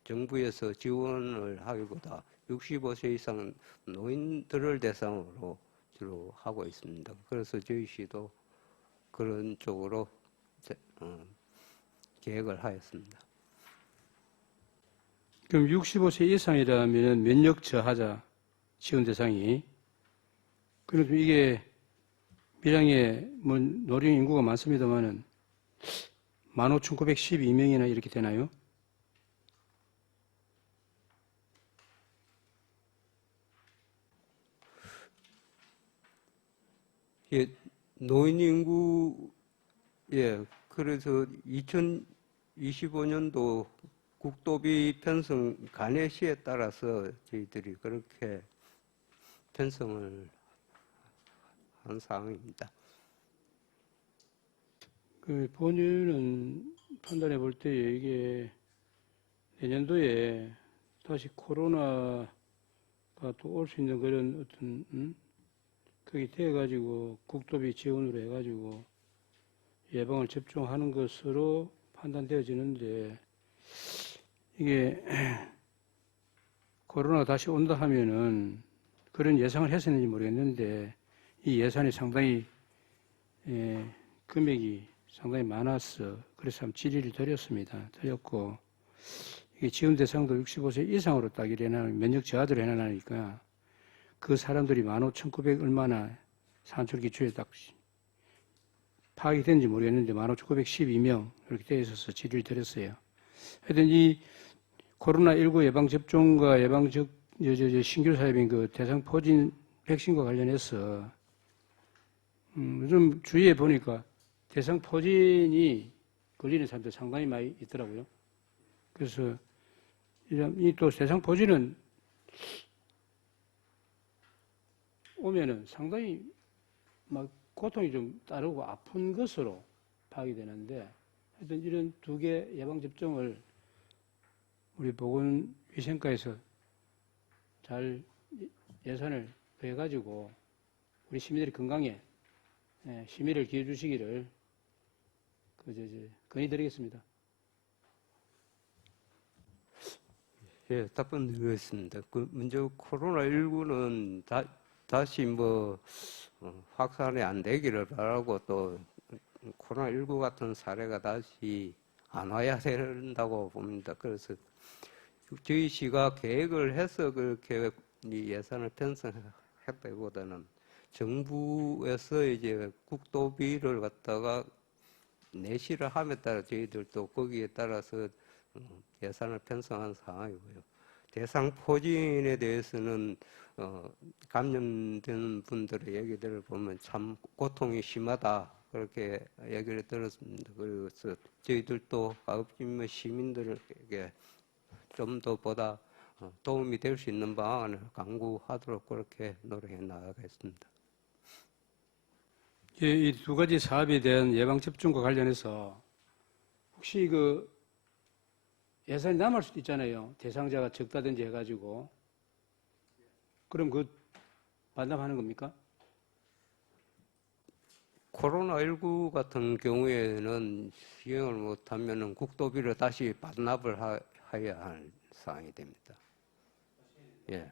정부에서 지원을 하기보다 65세 이상 노인들을 대상으로 주로 하고 있습니다. 그래서 저희 시도 그런 쪽으로 계획을 하였습니다. 그럼 65세 이상이라면 면역 저하자 지원 대상이 그럼 이게 밀양에 노령 인구가 많습니다만은 15,912명이나 이렇게 되나요? 예, 노인 인구, 예, 그래서 2025년도 국도비 편성 간해시에 따라서 저희들이 그렇게 편성을 한 상황입니다. 그 본인은 판단해 볼 때 이게 내년도에 다시 코로나가 또 올 수 있는 그런 어떤 그게 돼가지고 국도비 지원으로 해가지고 예방을 접종하는 것으로 판단되어지는데 이게 코로나가 다시 온다 하면은 그런 예상을 했었는지 모르겠는데 이 예산이 상당히 금액이 상당히 많았어. 그래서 한번 질의를 드렸고 이게 지원 대상도 65세 이상으로 딱 이래나면 면역 저하들을 해놔니까 그 사람들이 15,900 얼마나 산출기초에 딱 파악이 됐는지 모르겠는데 15,912명 이렇게 되어 있어서 질의를 드렸어요. 하여튼 이 코로나19 예방접종과 신규 사입인 그 대상 포진 백신과 관련해서 좀 주위에 보니까 대상 포진이 걸리는 사람들 상당히 많이 있더라고요. 그래서 이 또 대상 포진은 오면은 상당히 막 고통이 좀 따르고 아픈 것으로 파악이 되는데 하여튼 이런 두 개 예방접종을 우리 보건위생과에서 잘 예산을 해가지고 우리 시민들이 건강에 심의를 기해 주시기를 건의드리겠습니다. 예, 답변 드리겠습니다. 먼저 코로나19는 다시 확산이 안 되기를 바라고 또 코로나19 같은 사례가 다시 안 와야 된다고 봅니다. 그래서 저희 시가 계획을 해서 그렇게 이 예산을 편성했다기보다는 정부에서 이제 국도비를 갖다가 내시를 함에 따라 저희들도 거기에 따라서 예산을 편성한 상황이고요. 대상 포진에 대해서는 감염된 분들의 얘기들을 보면 참 고통이 심하다 그렇게 얘기를 들었습니다. 그래서 저희들도 가급적이면 시민들에게 좀 더 보다 도움이 될 수 있는 방안을 강구하도록 그렇게 노력해 나가겠습니다. 예, 이 두 가지 사업에 대한 예방접종과 관련해서 혹시 그 예산이 남을 수도 있잖아요. 대상자가 적다든지 해가지고. 그럼 그 반납하는 겁니까? 코로나19 같은 경우에는 시행을 못하면 국도비를 다시 반납을 해야 할 사항이 됩니다. 예.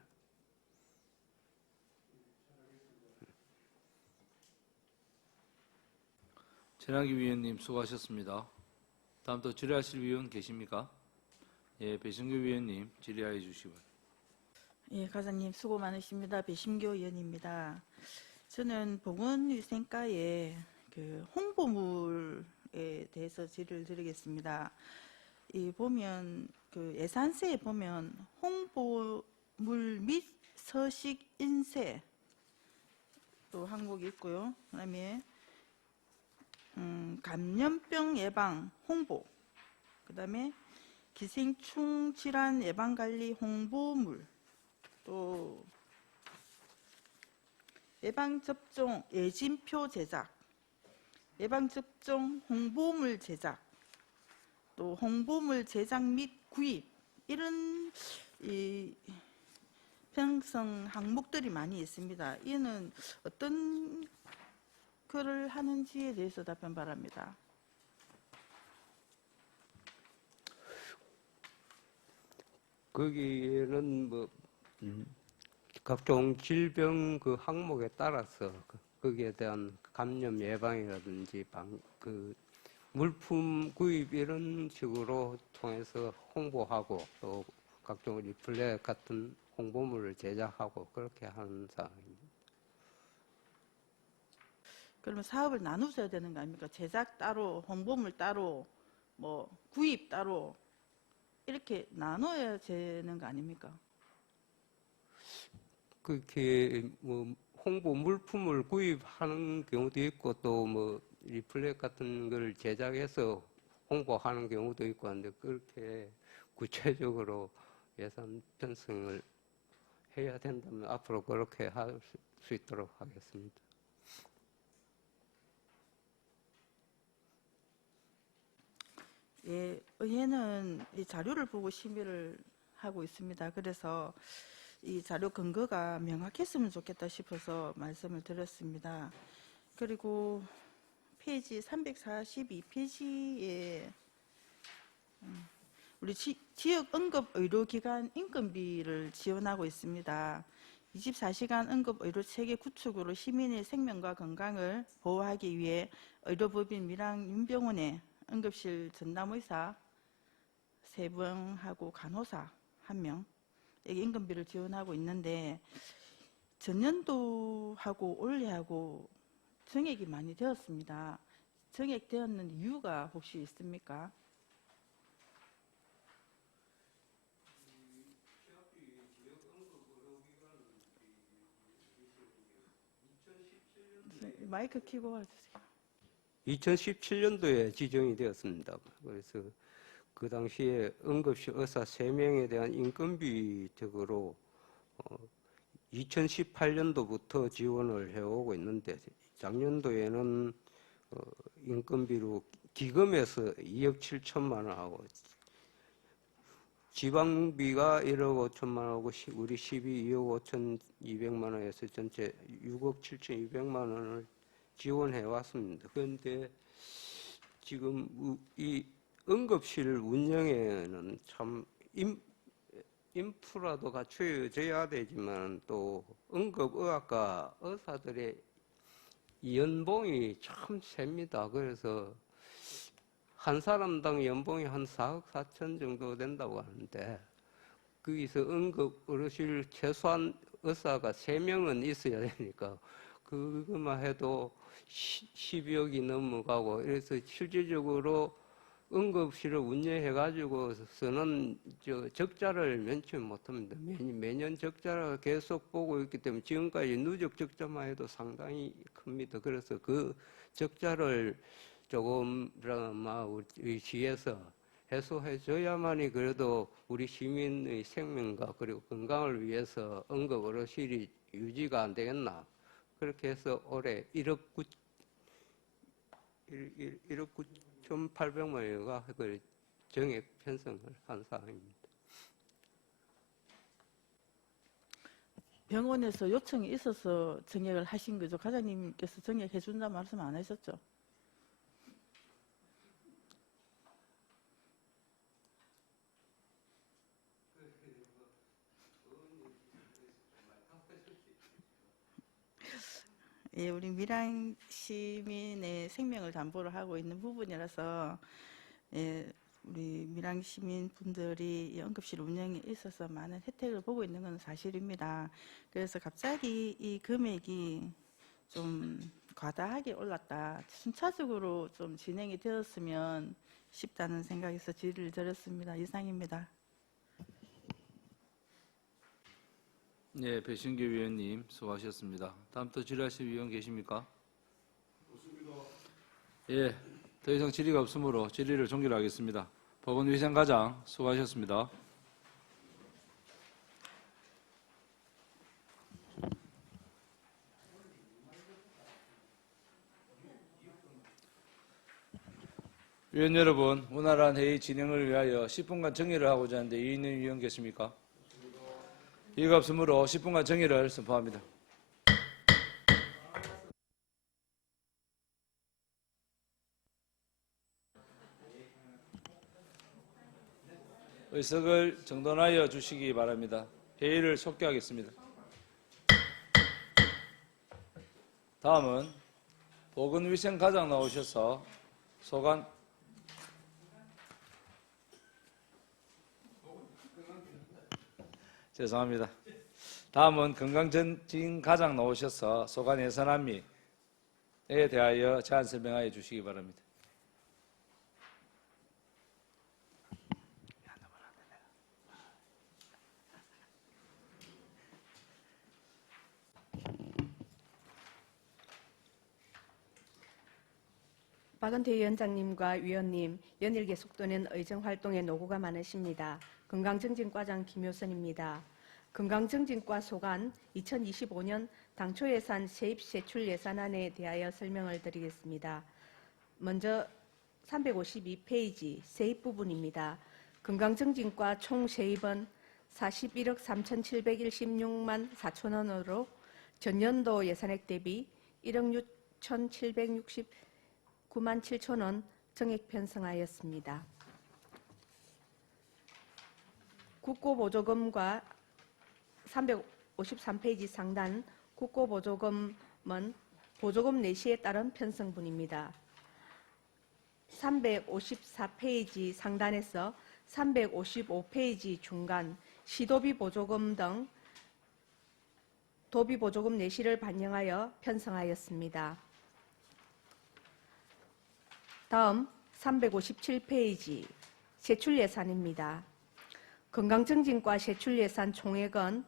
전하기 위원님 수고하셨습니다. 다음 또 질의하실 위원 계십니까? 예, 배신규 위원님 질의하여 주시기 바랍니다. 예, 과장님 수고 많으십니다. 배심교 의원입니다. 저는 보건위생과의 그 홍보물에 대해서 질의를 드리겠습니다. 이 보면 그 예산서에 보면 홍보물 및 서식 인쇄 또 항목이 있고요. 그다음에 감염병 예방 홍보, 그다음에 기생충 질환 예방 관리 홍보물, 또 예방접종 예진표 제작, 예방접종 홍보물 제작, 또 홍보물 제작 및 구입, 이런 이 편성 항목들이 많이 있습니다. 이는 어떤 글을 하는지에 대해서 답변 바랍니다. 거기에는 각종 질병 그 항목에 따라서 거기에 대한 감염 예방이라든지 그 물품 구입 이런 식으로 통해서 홍보하고 또 각종 리플렛 같은 홍보물을 제작하고 그렇게 하는 상황입니다. 그러면 사업을 나누셔야 되는 거 아닙니까? 제작 따로, 홍보물 따로, 뭐 구입 따로 이렇게 나눠야 되는 거 아닙니까? 그렇게 뭐 홍보 물품을 구입하는 경우도 있고 또 뭐 리플렛 같은 걸 제작해서 홍보하는 경우도 있고 한데 그렇게 구체적으로 예산 편성을 해야 된다면 앞으로 그렇게 할 수 있도록 하겠습니다. 예, 의회는 이 자료를 보고 심의를 하고 있습니다. 그래서 이 자료 근거가 명확했으면 좋겠다 싶어서 말씀을 드렸습니다. 그리고 페이지 342페이지에 우리 지역 응급 의료기관 인건비를 지원하고 있습니다. 24시간 응급 의료 체계 구축으로 시민의 생명과 건강을 보호하기 위해 의료법인 밀양윤병원에 응급실 전담의사 3명하고 간호사 1명 에게 인건비를 지원하고 있는데 전년도하고 올해하고 증액이 많이 되었습니다. 증액되었는 이유가 혹시 있습니까? 마이크 켜고 와주세요. 2017년도에 지정이 되었습니다. 그래서 그 당시에 응급실 의사 3명에 대한 인건비적으로 2018년도부터 지원을 해오고 있는데 작년도에는 인건비로 기금에서 2억 7천만 원하고 지방비가 1억 5천만 원하고 우리 12억 5천 2백만 원에서 전체 6억 7천 2백만 원을 지원해 왔습니다. 그런데 지금 이 응급실 운영에는 참 인프라도 갖춰져야 되지만 또 응급의학과 의사들의 연봉이 참 셉니다. 그래서 한 사람당 연봉이 한 4억 4천 정도 된다고 하는데 거기서 응급의료실 최소한 의사가 3명은 있어야 되니까 그것만 해도 12억이 넘어가고 그래서 실질적으로 응급실을 운영해가지고서는 적자를 면치 못합니다. 매년 적자를 계속 보고 있기 때문에 지금까지 누적 적자만 해도 상당히 큽니다. 그래서 그 적자를 조금이나마 우리 시에서 해소해줘야만이 그래도 우리 시민의 생명과 그리고 건강을 위해서 응급의료실이 유지가 안 되겠나. 그렇게 해서 올해 1억 9,800만 원가 정액 편성을 한 사항입니다. 병원에서 요청이 있어서 정액을 하신 거죠. 과장님께서 정액해 준다 말씀 안 하셨죠? 예, 우리 밀양 시민의 생명을 담보로 하고 있는 부분이라서 예, 우리 밀양 시민 분들이 이 응급실 운영에 있어서 많은 혜택을 보고 있는 건 사실입니다. 그래서 갑자기 이 금액이 좀 과다하게 올랐다. 순차적으로 좀 진행이 되었으면 싶다는 생각에서 질의를 드렸습니다. 이상입니다. 네, 배신규 위원님 수고하셨습니다. 다음 또 질의하실 위원 계십니까? 없습니다. 예, 더 이상 질의가 없으므로 질의를 종결하겠습니다. 보건위생과장 수고하셨습니다. 위원 여러분, 원활한 회의 진행을 위하여 10분간 정의를 하고자 하는데 이의 있는 위원 계십니까? 이의가 없으므로 10분간 정의를 선포합니다. 의석을 정돈하여 주시기 바랍니다. 회의를 속개하겠습니다. 다음은 보건위생과장 나오셔서 소관 죄송합니다. 다음은 건강증진과장 나오셔서 소관 예산안미에 대하여 제안 설명하여 주시기 바랍니다. 박은태 위원장님과 위원님, 연일 계속되는 의정활동에 노고가 많으십니다. 건강증진과장 김효선입니다. 건강증진과 소관 2025년 당초 예산 세입 세출 예산안에 대하여 설명을 드리겠습니다. 먼저 352페이지 세입 부분입니다. 건강증진과 총 세입은 41억 3,716만 4천 원으로 전년도 예산액 대비 1억 6,769만 7천 원 정액 편성하였습니다. 국고보조금과 353페이지 상단 국고보조금은 보조금 내시에 따른 편성분입니다. 354페이지 상단에서 355페이지 중간 시도비 보조금 등 도비 보조금 내시를 반영하여 편성하였습니다. 다음 357페이지 세출 예산입니다. 건강증진과 세출 예산 총액은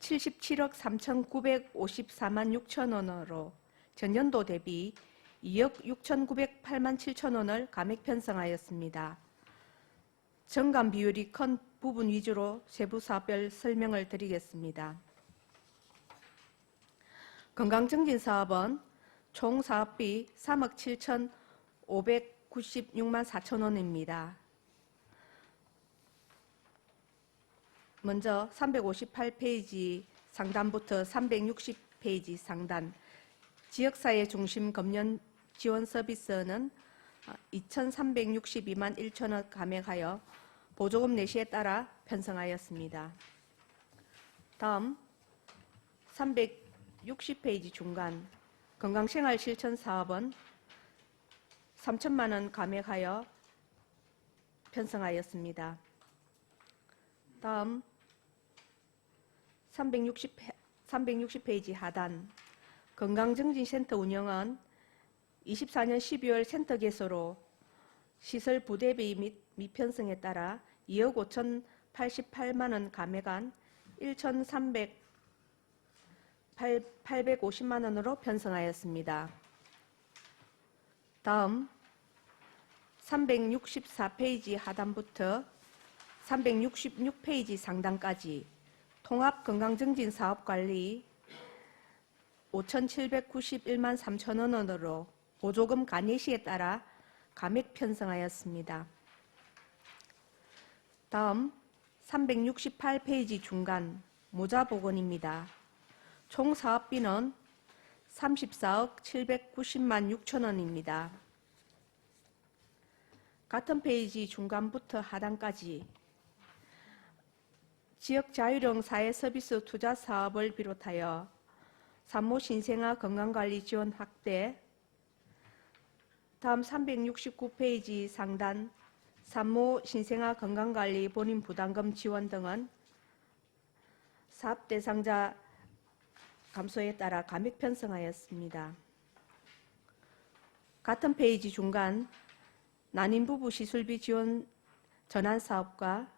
77억 3,954만 6천 원으로 전년도 대비 2억 6,908만 7천 원을 감액 편성하였습니다. 정감 비율이 큰 부분 위주로 세부 사업별 설명을 드리겠습니다. 건강증진 사업은 총 사업비 3억 7,596만 4천 원입니다. 먼저 358페이지 상단부터 360페이지 상단 지역사회 중심 검연 지원 서비스는 2,362만 1천 원 감액하여 보조금 내시에 따라 편성하였습니다. 다음 360페이지 중간 건강생활 실천 사업은 3천만 원 감액하여 편성하였습니다. 다음 360페이지 하단 건강증진센터 운영은 24년 12월 센터 개소로 시설 부대비 및 미편성에 따라 2억 5,088만 원 감액한 1,850만 원으로 편성하였습니다. 다음 364페이지 하단부터 366페이지 상단까지 통합건강증진 사업관리 5,791만 3천 원으로 보조금 간예시에 따라 감액 편성하였습니다. 다음 368페이지 중간 모자보건입니다. 총 사업비는 34억 790만 6천 원입니다. 같은 페이지 중간부터 하단까지 지역 자율형 사회 서비스 투자 사업을 비롯하여 산모 신생아 건강관리 지원 확대, 다음 369페이지 상단 산모 신생아 건강관리 본인 부담금 지원 등은 사업 대상자 감소에 따라 감액 편성하였습니다. 같은 페이지 중간 난임 부부 시술비 지원 전환 사업과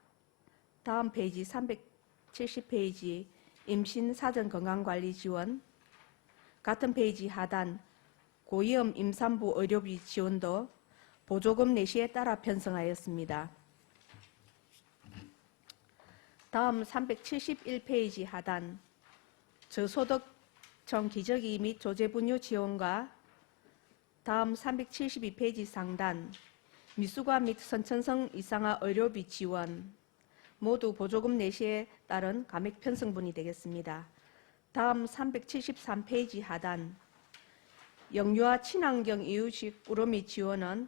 다음 페이지 370페이지 임신 사전 건강관리 지원, 같은 페이지 하단 고위험 임산부 의료비 지원도 보조금 내시에 따라 편성하였습니다. 다음 371페이지 하단 저소득층 기저귀 및 조제분유 지원과 다음 372페이지 상단 미숙아 및 선천성 이상아 의료비 지원 모두 보조금 내시에 따른 감액 편성분이 되겠습니다. 다음 373페이지 하단 영유아 친환경 이유식 꾸러미 지원은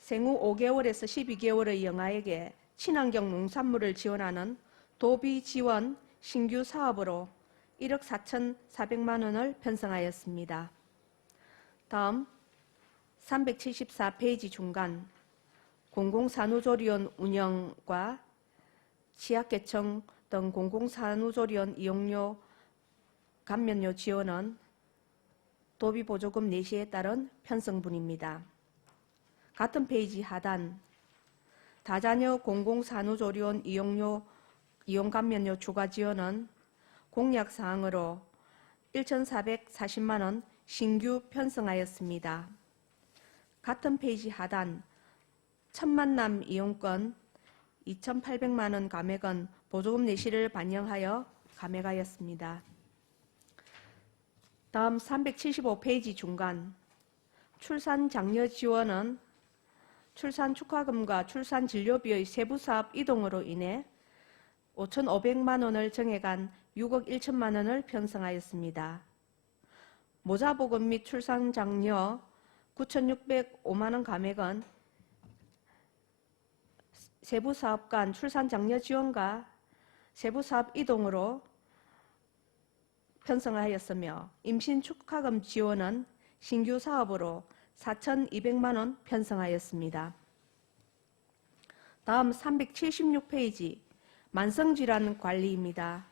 생후 5개월에서 12개월의 영아에게 친환경 농산물을 지원하는 도비 지원 신규 사업으로 1억 4,400만 원을 편성하였습니다. 다음 374페이지 중간 공공산후조리원 운영과 취약계층 등 공공산후조리원 이용료 감면료 지원은 도비보조금 내시에 따른 편성분입니다. 같은 페이지 하단 다자녀 공공산후조리원 이용 감면료 추가 지원은 공약사항으로 1,440만 원 신규 편성하였습니다. 같은 페이지 하단 천만남 이용권 2,800만 원 감액은 보조금 내시를 반영하여 감액하였습니다. 다음 375페이지 중간 출산 장려 지원은 출산 축하금과 출산 진료비의 세부 사업 이동으로 인해 5,500만 원을 정액한 6억 1천만 원을 편성하였습니다. 모자보건 및 출산 장려 9,605만 원 감액은 세부 사업 간 출산 장려 지원과 세부 사업 이동으로 편성하였으며 임신 축하금 지원은 신규 사업으로 4,200만 원 편성하였습니다. 다음 376페이지 만성질환 관리입니다.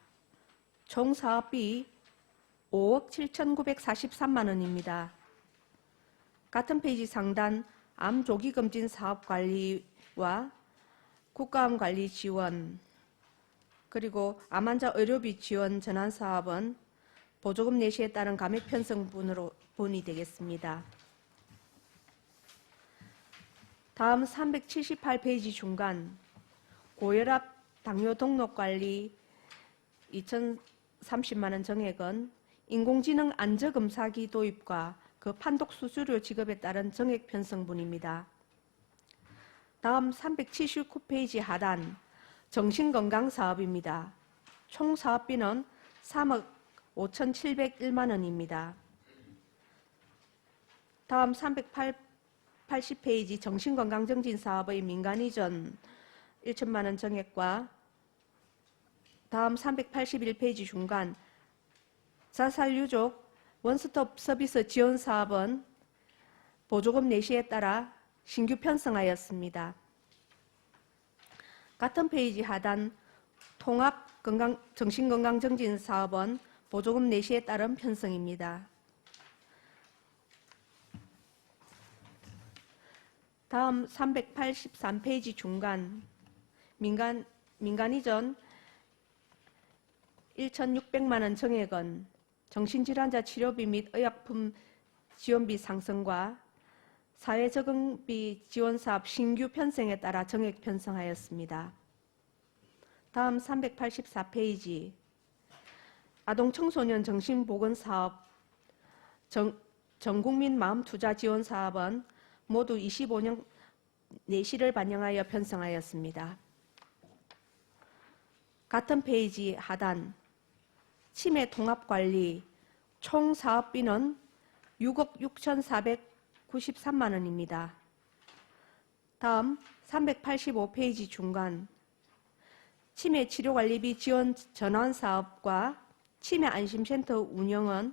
총 사업비 5억 7,943만 원입니다. 같은 페이지 상단 암 조기 검진 사업 관리와 국가암 관리 지원 그리고 암 환자 의료비 지원 전환 사업은 보조금 내시에 따른 감액 편성분으로 분이 되겠습니다. 다음 378페이지 중간 고혈압 당뇨 등록 관리 2,030만 원 정액은 인공지능 안저검사기 도입과 그 판독 수수료 지급에 따른 정액 편성분입니다. 다음 379페이지 하단 정신건강 사업입니다. 총 사업비는 3억 5,701만 원입니다. 다음 380페이지 정신건강정진 사업의 민간이전 1천만 원 정액과 다음 381페이지 중간 자살유족 원스톱 서비스 지원 사업은 보조금 내시에 따라 신규 편성하였습니다. 같은 페이지 하단 통합 정신건강정진 사업은 보조금 내시에 따른 편성입니다. 다음 383페이지 중간 민간이전 1,600만 원 정액은 정신질환자 치료비 및 의약품 지원비 상승과 사회적응비 지원사업 신규 편성에 따라 정액 편성하였습니다. 다음 384페이지 아동청소년 정신보건사업 전국민 마음투자 지원 사업은 모두 25년 내시를 반영하여 편성하였습니다. 같은 페이지 하단 치매 통합관리 총 사업비는 6억 6,493만 원입니다. 다음 385페이지 중간 치매 치료관리비 지원 전환 사업과 치매 안심센터 운영은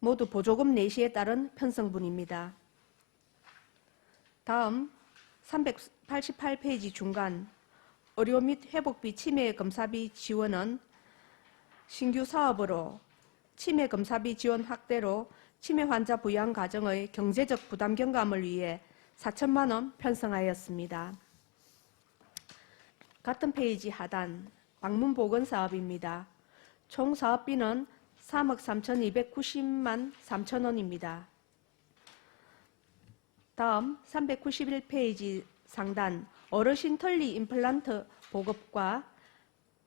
모두 보조금 내시에 따른 편성분입니다. 다음 388페이지 중간 의료 및 회복비 치매 검사비 지원은 신규 사업으로 치매 검사비 지원 확대로 치매 환자 부양 가정의 경제적 부담 경감을 위해 4천만 원 편성하였습니다. 같은 페이지 하단 방문 보건 사업입니다. 총 사업비는 3억 3,290만 3천 원입니다. 다음 391페이지 상단 어르신 털리 임플란트 보급과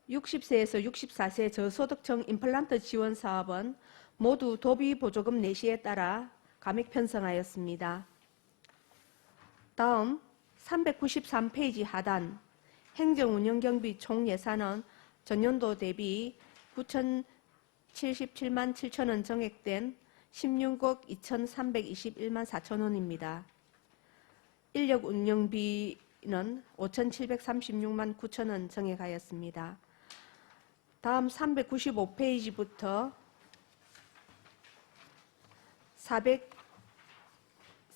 60세에서 64세 저소득층 임플란트 지원 사업은 모두 도비 보조금 내시에 따라 감액 편성하였습니다. 다음 393페이지 하단 행정운영경비 총 예산은 전년도 대비 9,077만 7천 원 정액된 16억 2,321만 4천 원입니다. 인력 운영비는 5,736만 9천 원 정액하였습니다. 다음 395페이지부터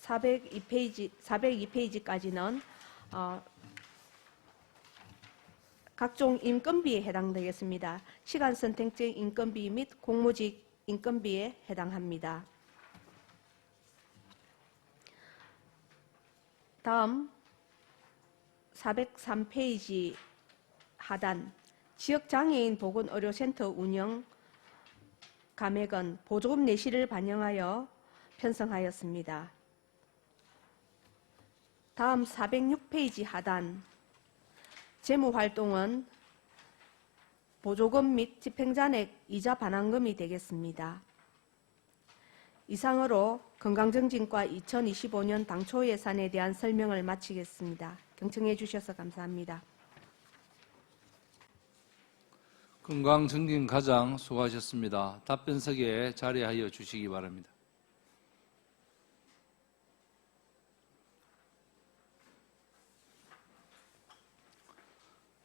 402페이지까지는 각종 인건비에 해당되겠습니다. 시간 선택제 인건비 및 공무직 인건비에 해당합니다. 다음 403페이지 하단 지역장애인 보건의료센터 운영 감액은 보조금 내시를 반영하여 편성하였습니다. 다음 406페이지 하단 재무활동은 보조금 및 집행잔액 이자 반환금이 되겠습니다. 이상으로 건강증진과 2025년 당초 예산에 대한 설명을 마치겠습니다. 경청해 주셔서 감사합니다. 건강증진과장 수고하셨습니다. 답변석에 자리하여 주시기 바랍니다.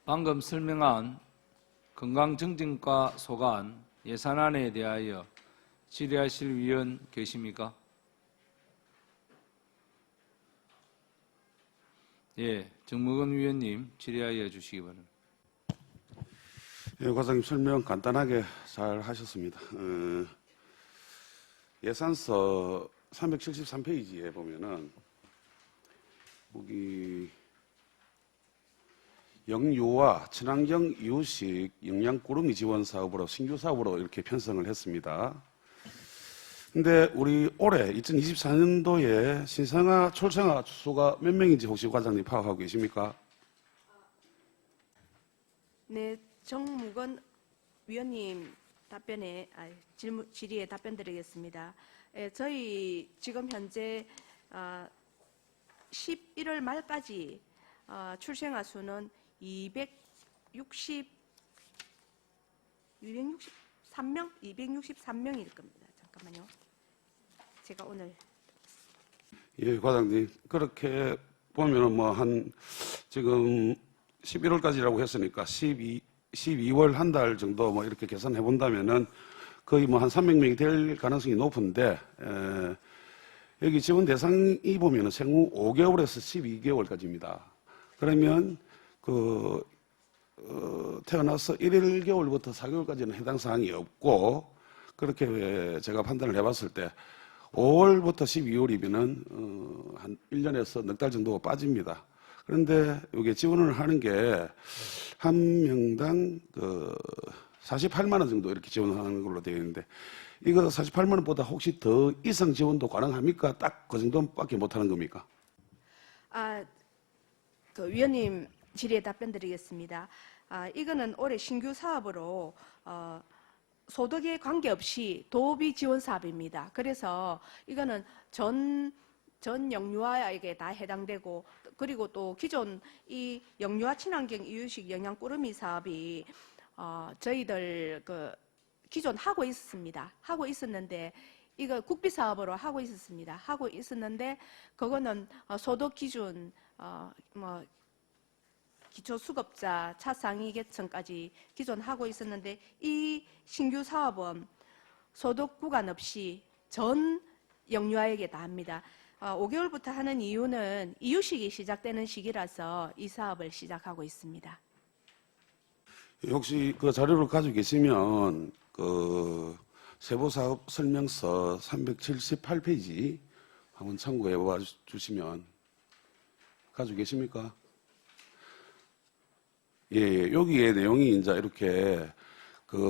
방금 설명한 건강증진과 소관 예산안에 대하여 질의하실 위원 계십니까? 예, 정무근 위원님 질의하여 주시기 바랍니다. 예, 과장님 설명 간단하게 잘 하셨습니다. 예산서 373페이지에 보면은 여기 영유아 친환경 이유식 영양꾸러미 지원 사업으로 신규 사업으로 이렇게 편성을 했습니다. 근데 우리 올해 2024년도에 신생아 출생아 수가 몇 명인지 혹시 과장님 파악하고 계십니까? 네, 정무건 위원님 질의에 답변 드리겠습니다. 저희 지금 현재 11월 말까지 출생아 수는 263명일 겁니다. 잠깐만요. 제가 오늘 예, 과장님. 그렇게 보면은 지금 11월까지라고 했으니까 12월 한 달 정도 이렇게 계산해 본다면은 거의 한 300명이 될 가능성이 높은데, 여기 지원 대상이 보면은 생후 5개월에서 12개월까지입니다. 그러면 태어나서 1개월부터 4개월까지는 해당 사항이 없고, 그렇게 제가 판단을 해봤을 때 5월부터 12월이면은 한 1년에서 넉 달 정도가 빠집니다. 그런데 이게 지원을 하는 게 한 명당 48만 원 정도 이렇게 지원하는 걸로 되어 있는데, 이거 48만 원보다 혹시 더 이상 지원도 가능합니까? 딱 그 정도밖에 못 하는 겁니까? 위원님 질의에 답변 드리겠습니다. 이거는 올해 신규 사업으로 소득에 관계없이 도비 지원 사업입니다. 그래서 이거는 전 영유아에게 다 해당되고, 그리고 또 기존 이 영유아 친환경 이유식 영양꾸러미 사업이 저희들 기존 하고 있었는데 이거 국비 사업으로 하고 있었는데 그거는 소득 기준 기초수급자 차상위 계층까지 기존 하고 있었는데, 이 신규 사업은 소득 구간 없이 전 영유아에게 다 합니다. 5개월부터 하는 이유는 이유식이 시작되는 시기라서 이 사업을 시작하고 있습니다. 혹시 그 자료를 가지고 계시면 세부사업 설명서 378페이지 한번 참고해 봐 주시면, 가지고 계십니까? 예, 여기에 내용이 이제 이렇게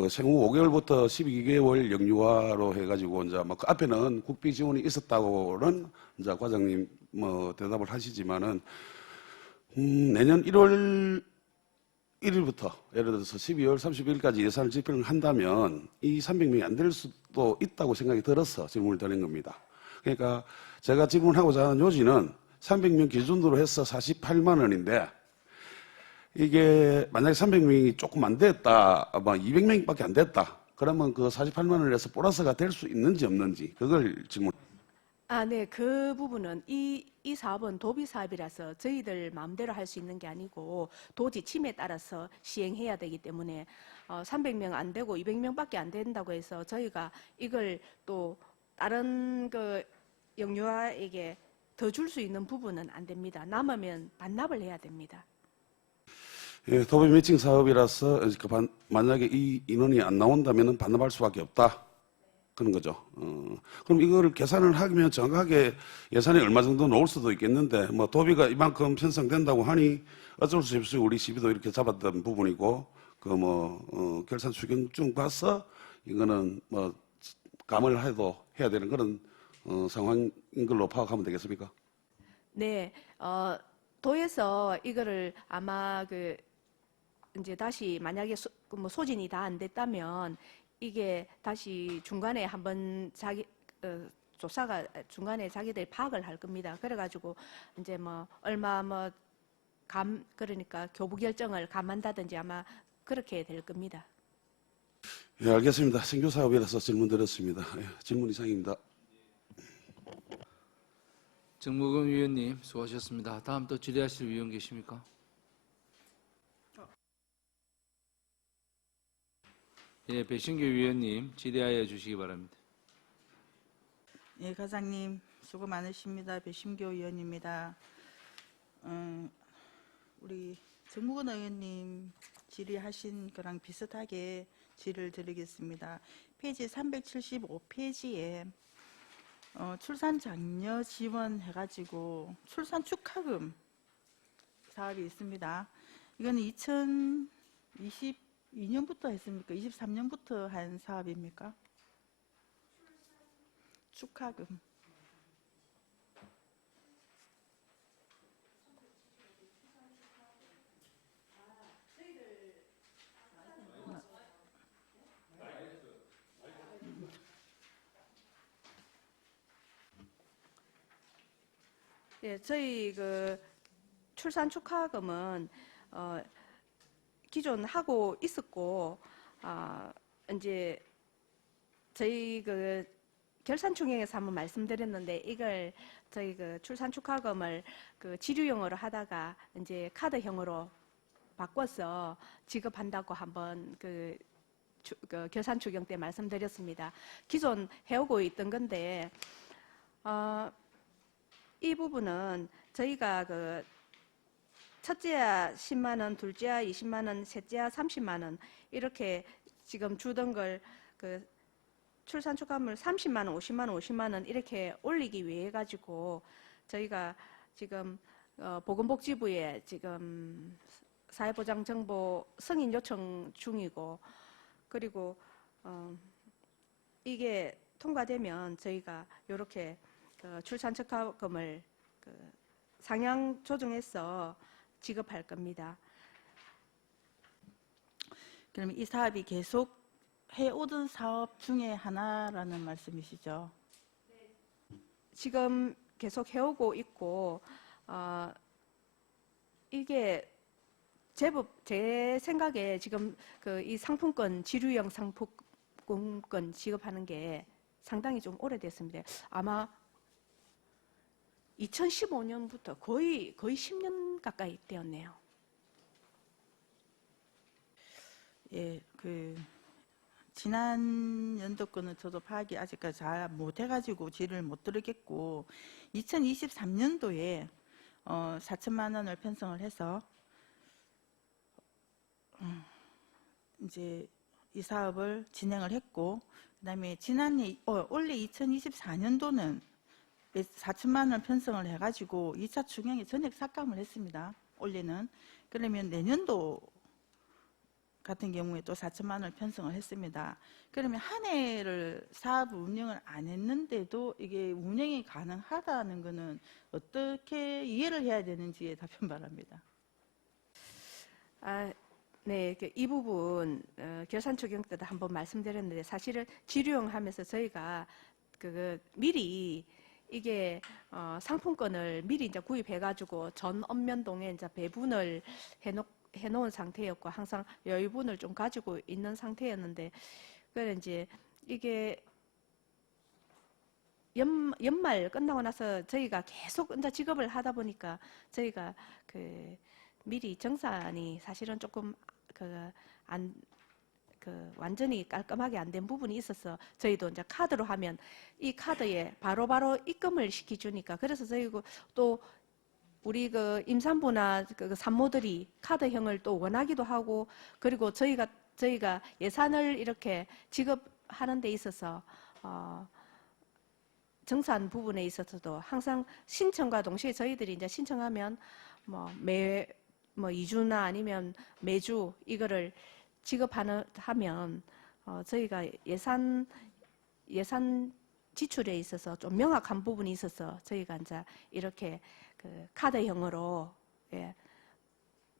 생후 5개월부터 12개월 영유아로 해가지고 이제 그 앞에는 국비 지원이 있었다고는 이제 과장님 대답을 하시지만은 내년 1월 1일부터 예를 들어서 12월 30일까지 예산을 집행을 한다면 이 300명이 안 될 수도 있다고 생각이 들어서 질문을 드린 겁니다. 그러니까 제가 질문하고자 하는 요지는 300명 기준으로 해서 48만 원인데, 이게 만약에 300명이 조금 안 됐다, 200명밖에 안 됐다, 그러면 그 48만 원을 해서 보너스가 될 수 있는지 없는지 그걸 질문. 네, 그 부분은 이 사업은 도비 사업이라서 저희들 마음대로 할 수 있는 게 아니고 도지 침에 따라서 시행해야 되기 때문에 300명 안 되고 200명밖에 안 된다고 해서 저희가 이걸 또 다른 영유아에게 더 줄 수 있는 부분은 안 됩니다. 남으면 반납을 해야 됩니다. 예, 도비 매칭 사업이라서 만약에 이 인원이 안 나온다면 반납할 수밖에 없다, 그런 거죠. 그럼 이거를 계산을 하면 정확하게 예산이 얼마 정도 나올 수도 있겠는데, 도비가 이만큼 편성된다고 하니 어쩔 수 없이 우리 시비도 이렇게 잡았던 부분이고, 결산 수경증 봐서 이거는 감을 해도 해야 되는 그런 상황인 걸로 파악하면 되겠습니까? 네, 도에서 이거를 아마 이제 다시 만약에 뭐 소진이 다 안 됐다면 이게 다시 중간에 한번 조사가 중간에 자기들이 파악을 할 겁니다. 그래가지고 이제 뭐 얼마 그러니까 교부 결정을 감한다든지 아마 그렇게 될 겁니다. 예, 알겠습니다. 신규 사업이라서 질문 드렸습니다. 예, 질문 이상입니다. 정무근 위원님 수고하셨습니다. 다음 또 질의하실 위원 계십니까? 예, 배신규 위원님 질의하여 주시기 바랍니다. 예, 과장님 수고 많으십니다. 배심교 의원입니다. 우리 정무근 의원님 질의하신 거랑 비슷하게 질의를 드리겠습니다. 페이지 375페이지에 출산 장려 지원 해가지고 출산 축하금 사업이 있습니다. 이거는 2022년부터 했습니까? 23년부터 한 사업입니까? 축하금. 예, 저희 출산 축하금은 기존 하고 있었고 이제 저희 결산총회에서 한번 말씀드렸는데 이걸 저희 출산 축하금을 지류형으로 하다가 이제 카드형으로 바꿔서 지급한다고 한번 결산추경 때 말씀드렸습니다. 기존 해오고 있던 건데 이 부분은 저희가 첫째야 10만 원, 둘째야 20만 원, 셋째야 30만 원 이렇게 지금 주던 걸 출산 축하금을 30만 원, 50만 원, 50만 원 이렇게 올리기 위해 가지고 저희가 지금 보건복지부에 지금 사회보장 정보 승인 요청 중이고 그리고 이게 통과되면 저희가 이렇게 출산 축하금을 상향 조정해서 지급할 겁니다. 그럼 이 사업이 계속 해오던 사업 중에 하나라는 말씀이시죠? 지금 계속 해오고 있고 이게 제법 제 생각에 지금 이 상품권 지류형 상품권 지급하는 게 상당히 좀 오래됐습니다. 아마 2015년부터 거의 10년 가까이 되었네요. 예, 지난 연도 거는 저도 파악이 아직까지 잘 못해가지고 질의를 못 드리겠고 2023년도에 4천만 원을 편성을 해서 이제 이 사업을 진행을 했고 그다음에 지난해 올해 2024년도는 4천만 원을 편성을 해가지고 2차 추경에 전액 삭감을 했습니다. 올해는 그러면 내년도 같은 경우에 또 4천만 원을 편성을 했습니다. 그러면 한 해를 사업 운영을 안 했는데도 이게 운영이 가능하다는 것은 어떻게 이해를 해야 되는지에 답변 바랍니다. 네, 이 부분 결산추경 때도 한번 말씀드렸는데 사실은 지류형 하면서 저희가 미리 이게 상품권을 미리 이제 구입해가지고 전 읍면동에 이제 배분을 해놓은 상태였고 항상 여유분을 좀 가지고 있는 상태였는데 그래 이제 이게 연말 끝나고 나서 저희가 계속 이제 지급을 하다 보니까 저희가 미리 정산이 사실은 조금 완전히 깔끔하게 안 된 부분이 있어서 저희도 이제 카드로 하면 이 카드에 바로바로 입금을 시켜주니까 그래서 저희고 또 우리 임산부나 산모들이 카드형을 또 원하기도 하고 그리고 저희가 예산을 이렇게 지급하는 데 있어서 정산 부분에 있어서도 항상 신청과 동시에 저희들이 이제 신청하면 뭐 2주나 아니면 매주 이거를 지급하면 저희가 예산 지출에 있어서 좀 명확한 부분이 있어서 저희가 이제 이렇게 그 카드형으로 예,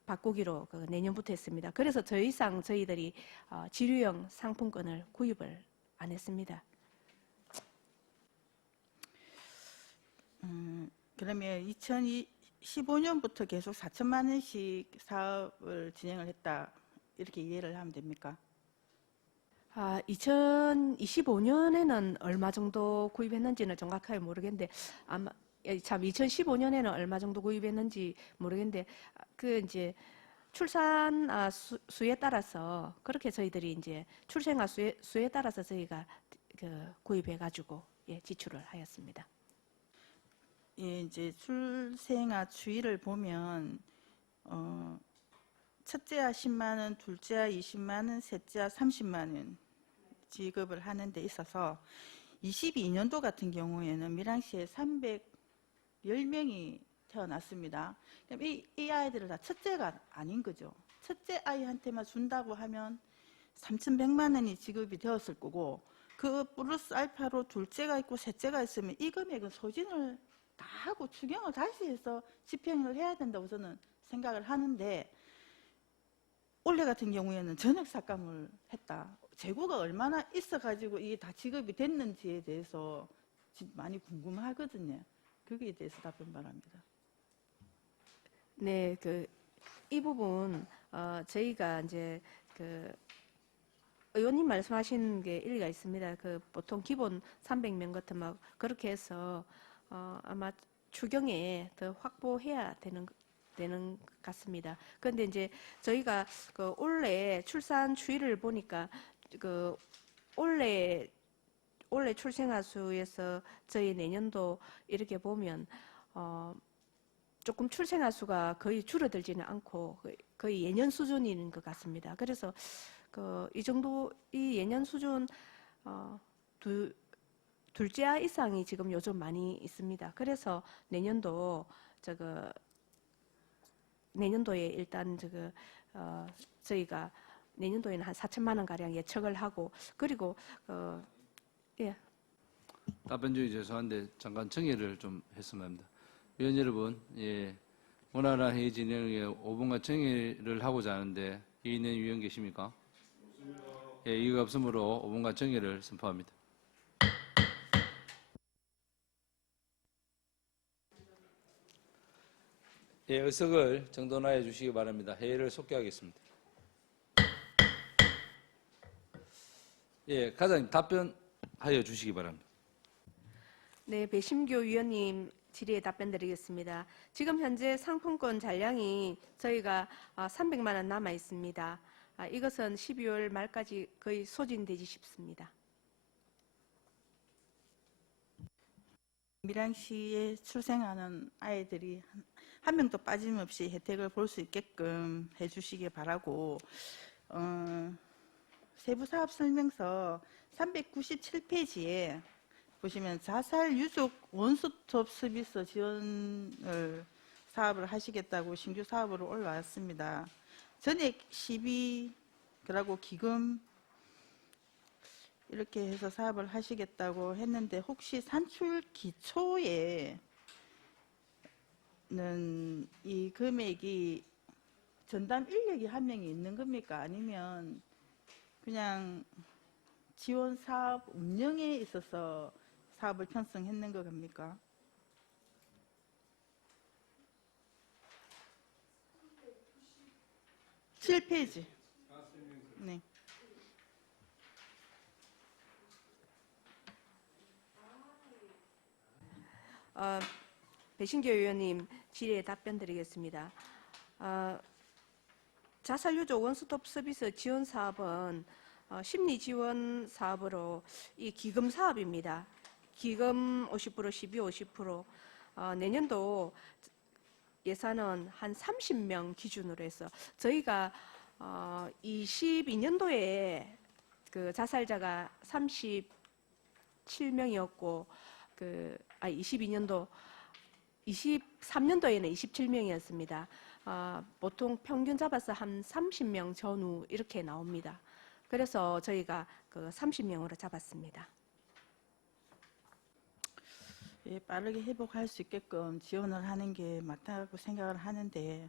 바꾸기로 그 내년부터 했습니다. 그래서 더 이상 저희들이 지류형 상품권을 구입을 안 했습니다. 그러면 2015년부터 계속 4천만 원씩 사업을 진행을 했다 이렇게 이해를 하면 됩니까? 2025년에는 얼마 정도 구입했는지는 정확하게 모르겠는데 아마 참 2015년에는 얼마 정도 구입했는지 모르겠는데 그 이제 출산 수에 따라서 그렇게 저희들이 이제 출생아 수에 따라서 저희가 그 구입해가지고 예, 지출을 하였습니다. 예, 이제 출생아 추이를 보면 첫째아 10만 원, 둘째아 20만 원, 셋째아 30만 원 지급을 하는 데 있어서 22년도 같은 경우에는 밀양시에 310명이 태어났습니다. 그럼 이 아이들은 다 첫째가 아닌 거죠. 첫째 아이한테만 준다고 하면 3,100만 원이 지급이 되었을 거고 그 플러스 알파로 둘째가 있고 셋째가 있으면 이 금액은 소진을 다 하고 추경을 다시 해서 집행을 해야 된다고 저는 생각을 하는데 올해 같은 경우에는 전액 삭감을 했다. 재고가 얼마나 있어가지고 이게 다 지급이 됐는지에 대해서 많이 궁금하거든요. 거기에 대해서 답변 바랍니다. 네, 이 부분 저희가 이제 의원님 말씀하신 게 일리가 있습니다. 보통 기본 300명 같은 막 그렇게 해서 아마 추경에 더 확보해야 되는 것 같습니다. 그런데 이제 저희가 올해 출산 추이를 보니까 올해 출생아 수에서 저희 내년도 이렇게 보면 조금 출생아 수가 거의 줄어들지는 않고 거의 예년 수준인 것 같습니다. 그래서 이 정도 이 예년 수준 둘째 아 이상이 지금 요즘 많이 있습니다. 그래서 내년도에 일단 저희가 내년도에는 한 4천만 원 가량 예측을 하고 그리고 예. 답변 중에 죄송한데 잠깐 정리를 좀 했으면 합니다. 위원 여러분, 예, 원활한 회의 진행에 5분간 정리를 하고자 하는데 이의 있는 위원 계십니까? 예, 이의가 없으므로 5분간 정리를 선포합니다. 예, 의석을 정돈하여 주시기 바랍니다. 회의를 속개하겠습니다. 예, 과장님 답변하여 주시기 바랍니다. 네, 배심교 위원님 질의에 답변드리겠습니다. 지금 현재 상품권 잔량이 저희가 300만 원 남아 있습니다. 이것은 12월 말까지 거의 소진되지 싶습니다. 밀양시에 출생하는 아이들이 한 명도 빠짐없이 혜택을 볼 수 있게끔 해주시기 바라고 세부사업설명서 397페이지에 보시면 자살 유족 원스톱 서비스 지원을 사업을 하시겠다고 신규 사업으로 올라왔습니다. 전액 시비 그러고 기금 이렇게 해서 사업을 하시겠다고 했는데 혹시 산출 기초에는 이 금액이 전담 인력이 한 명이 있는 겁니까? 아니면 그냥 지원 사업 운영에 있어서 사업을 편성했는 거 겁니까? 칠 페이지. 네. 배신교 의원님 질의에 답변드리겠습니다. 자살유족 원스톱 서비스 지원 사업은 심리 지원 사업으로 이 기금 사업입니다. 기금 50%, 시비 50%. 내년도 예산은 한 30명 기준으로 해서 저희가 22년도에 그 자살자가 37명이었고 23년도에는 27명이었습니다. 보통 평균 잡아서 한 30명 전후 이렇게 나옵니다. 그래서 저희가 30명으로 잡았습니다. 예, 빠르게 회복할 수 있게끔 지원을 하는 게 맞다고 생각을 하는데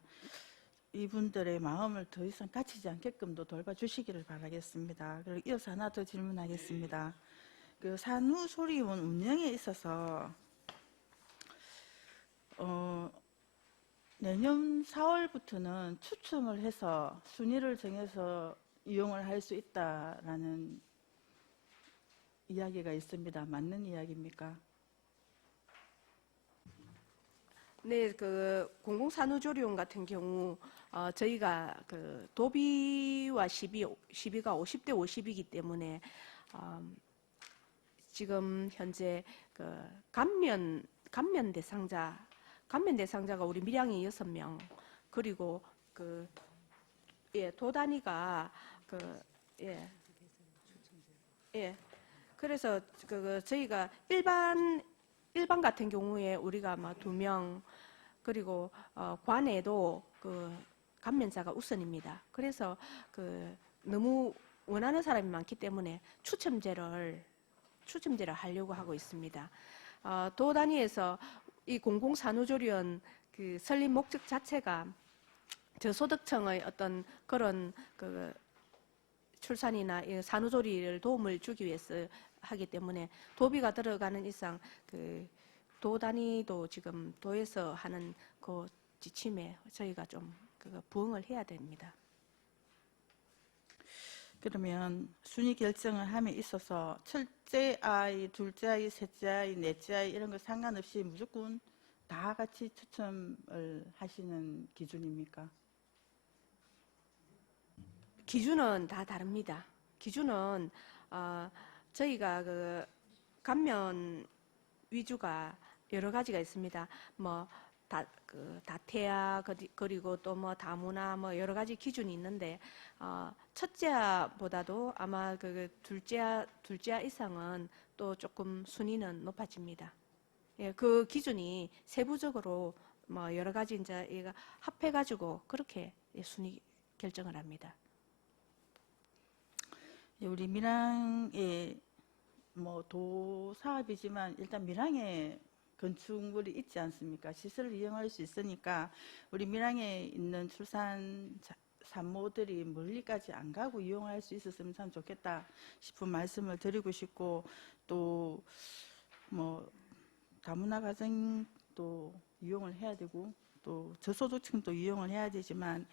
이분들의 마음을 더 이상 다치지 않게끔도 돌봐주시기를 바라겠습니다. 그리고 이어서 하나 더 질문하겠습니다. 그 산후조리원 운영에 있어서 내년 4월부터는 추첨을 해서 순위를 정해서 이용을 할 수 있다라는 이야기가 있습니다. 맞는 이야기입니까? 네, 그 공공산후조리원 같은 경우 저희가 그 도비와 시비가 50대 50이기 때문에 지금 현재 그 감면 대상자가 우리 밀양이 6명, 그리고 그 도 단위가 그래서 저희가 일반 같은 경우에 우리가 막 2명, 그리고 관에도 그 감면자가 우선입니다. 그래서 그 너무 원하는 사람이 많기 때문에 추첨제를 하려고 하고 있습니다. 도 단위에서 이 공공산후조리원 그 설립 목적 자체가 저소득층의 어떤 그런 그 출산이나 산후조리를 도움을 주기 위해서 하기 때문에 도비가 들어가는 이상 그 도 단위도 지금 도에서 하는 그 지침에 저희가 좀 그거 부응을 해야 됩니다. 그러면 순위 결정을 함에 있어서 첫째 아이, 둘째 아이, 셋째 아이, 넷째 아이 이런 거 상관없이 무조건 다 같이 추첨을 하시는 기준입니까? 기준은 다 다릅니다. 기준은 저희가 그 감면 위주가 여러 가지가 있습니다. 뭐 다태아 그리고 또 뭐 다문화 뭐 여러 가지 기준이 있는데 첫째보다도 아마 그 둘째 이상은 또 조금 순위는 높아집니다. 예, 그 기준이 세부적으로 뭐 여러 가지 이제 얘가 합해가지고 그렇게 순위 결정을 합니다. 우리 밀양에 뭐 도 사업이지만 일단 밀양에 건축물이 있지 않습니까? 시설을 이용할 수 있으니까 우리 밀양에 있는 출산 산모들이 멀리까지 안 가고 이용할 수 있었으면 참 좋겠다 싶은 말씀을 드리고 싶고, 또 뭐 다문화 가정도 이용을 해야 되고 또 저소득층도 이용을 해야 되지만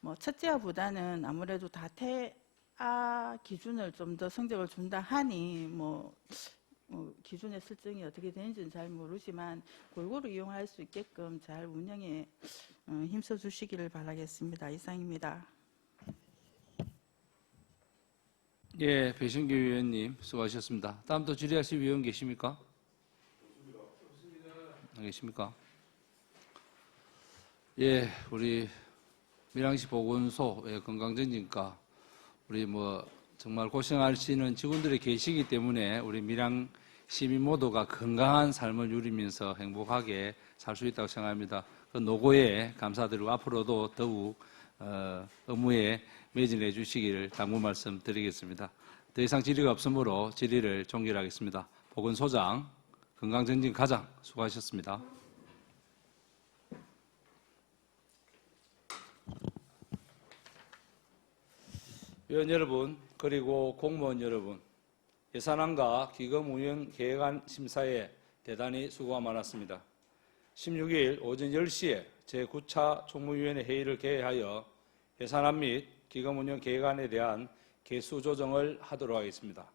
뭐 첫째보다는 아무래도 다태아 기준을 좀 더 성적을 준다 하니 뭐 기준의 설정이 어떻게 되는지는 잘 모르지만 골고루 이용할 수 있게끔 잘 운영에 힘써 주시기를 바라겠습니다. 이상입니다. 예, 배신규 위원님 수고하셨습니다. 다음 또 질의하실 위원 계십니까? 안 계십니까? 예, 우리 밀양시 보건소 건강증진과 우리 뭐 정말 고생하시는 직원들이 계시기 때문에 우리 밀양 시민 모두가 건강한 삶을 누리면서 행복하게 살 수 있다고 생각합니다. 그 노고에 감사드리고 앞으로도 더욱 업무에 매진해 주시기를 당부 말씀드리겠습니다. 더 이상 질의가 없으므로 질의를 종결하겠습니다. 보건소장, 건강증진 과장 수고하셨습니다. 위원 여러분, 그리고 공무원 여러분, 예산안과 기금 운영 계획안 심사에 대단히 수고가 많았습니다. 16일 오전 10시에 제9차 총무위원회 회의를 개회하여 예산안 및 기금 운영 계획안에 대한 개수 조정을 하도록 하겠습니다.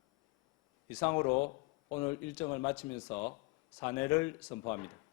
이상으로 오늘 일정을 마치면서 산회를 선포합니다.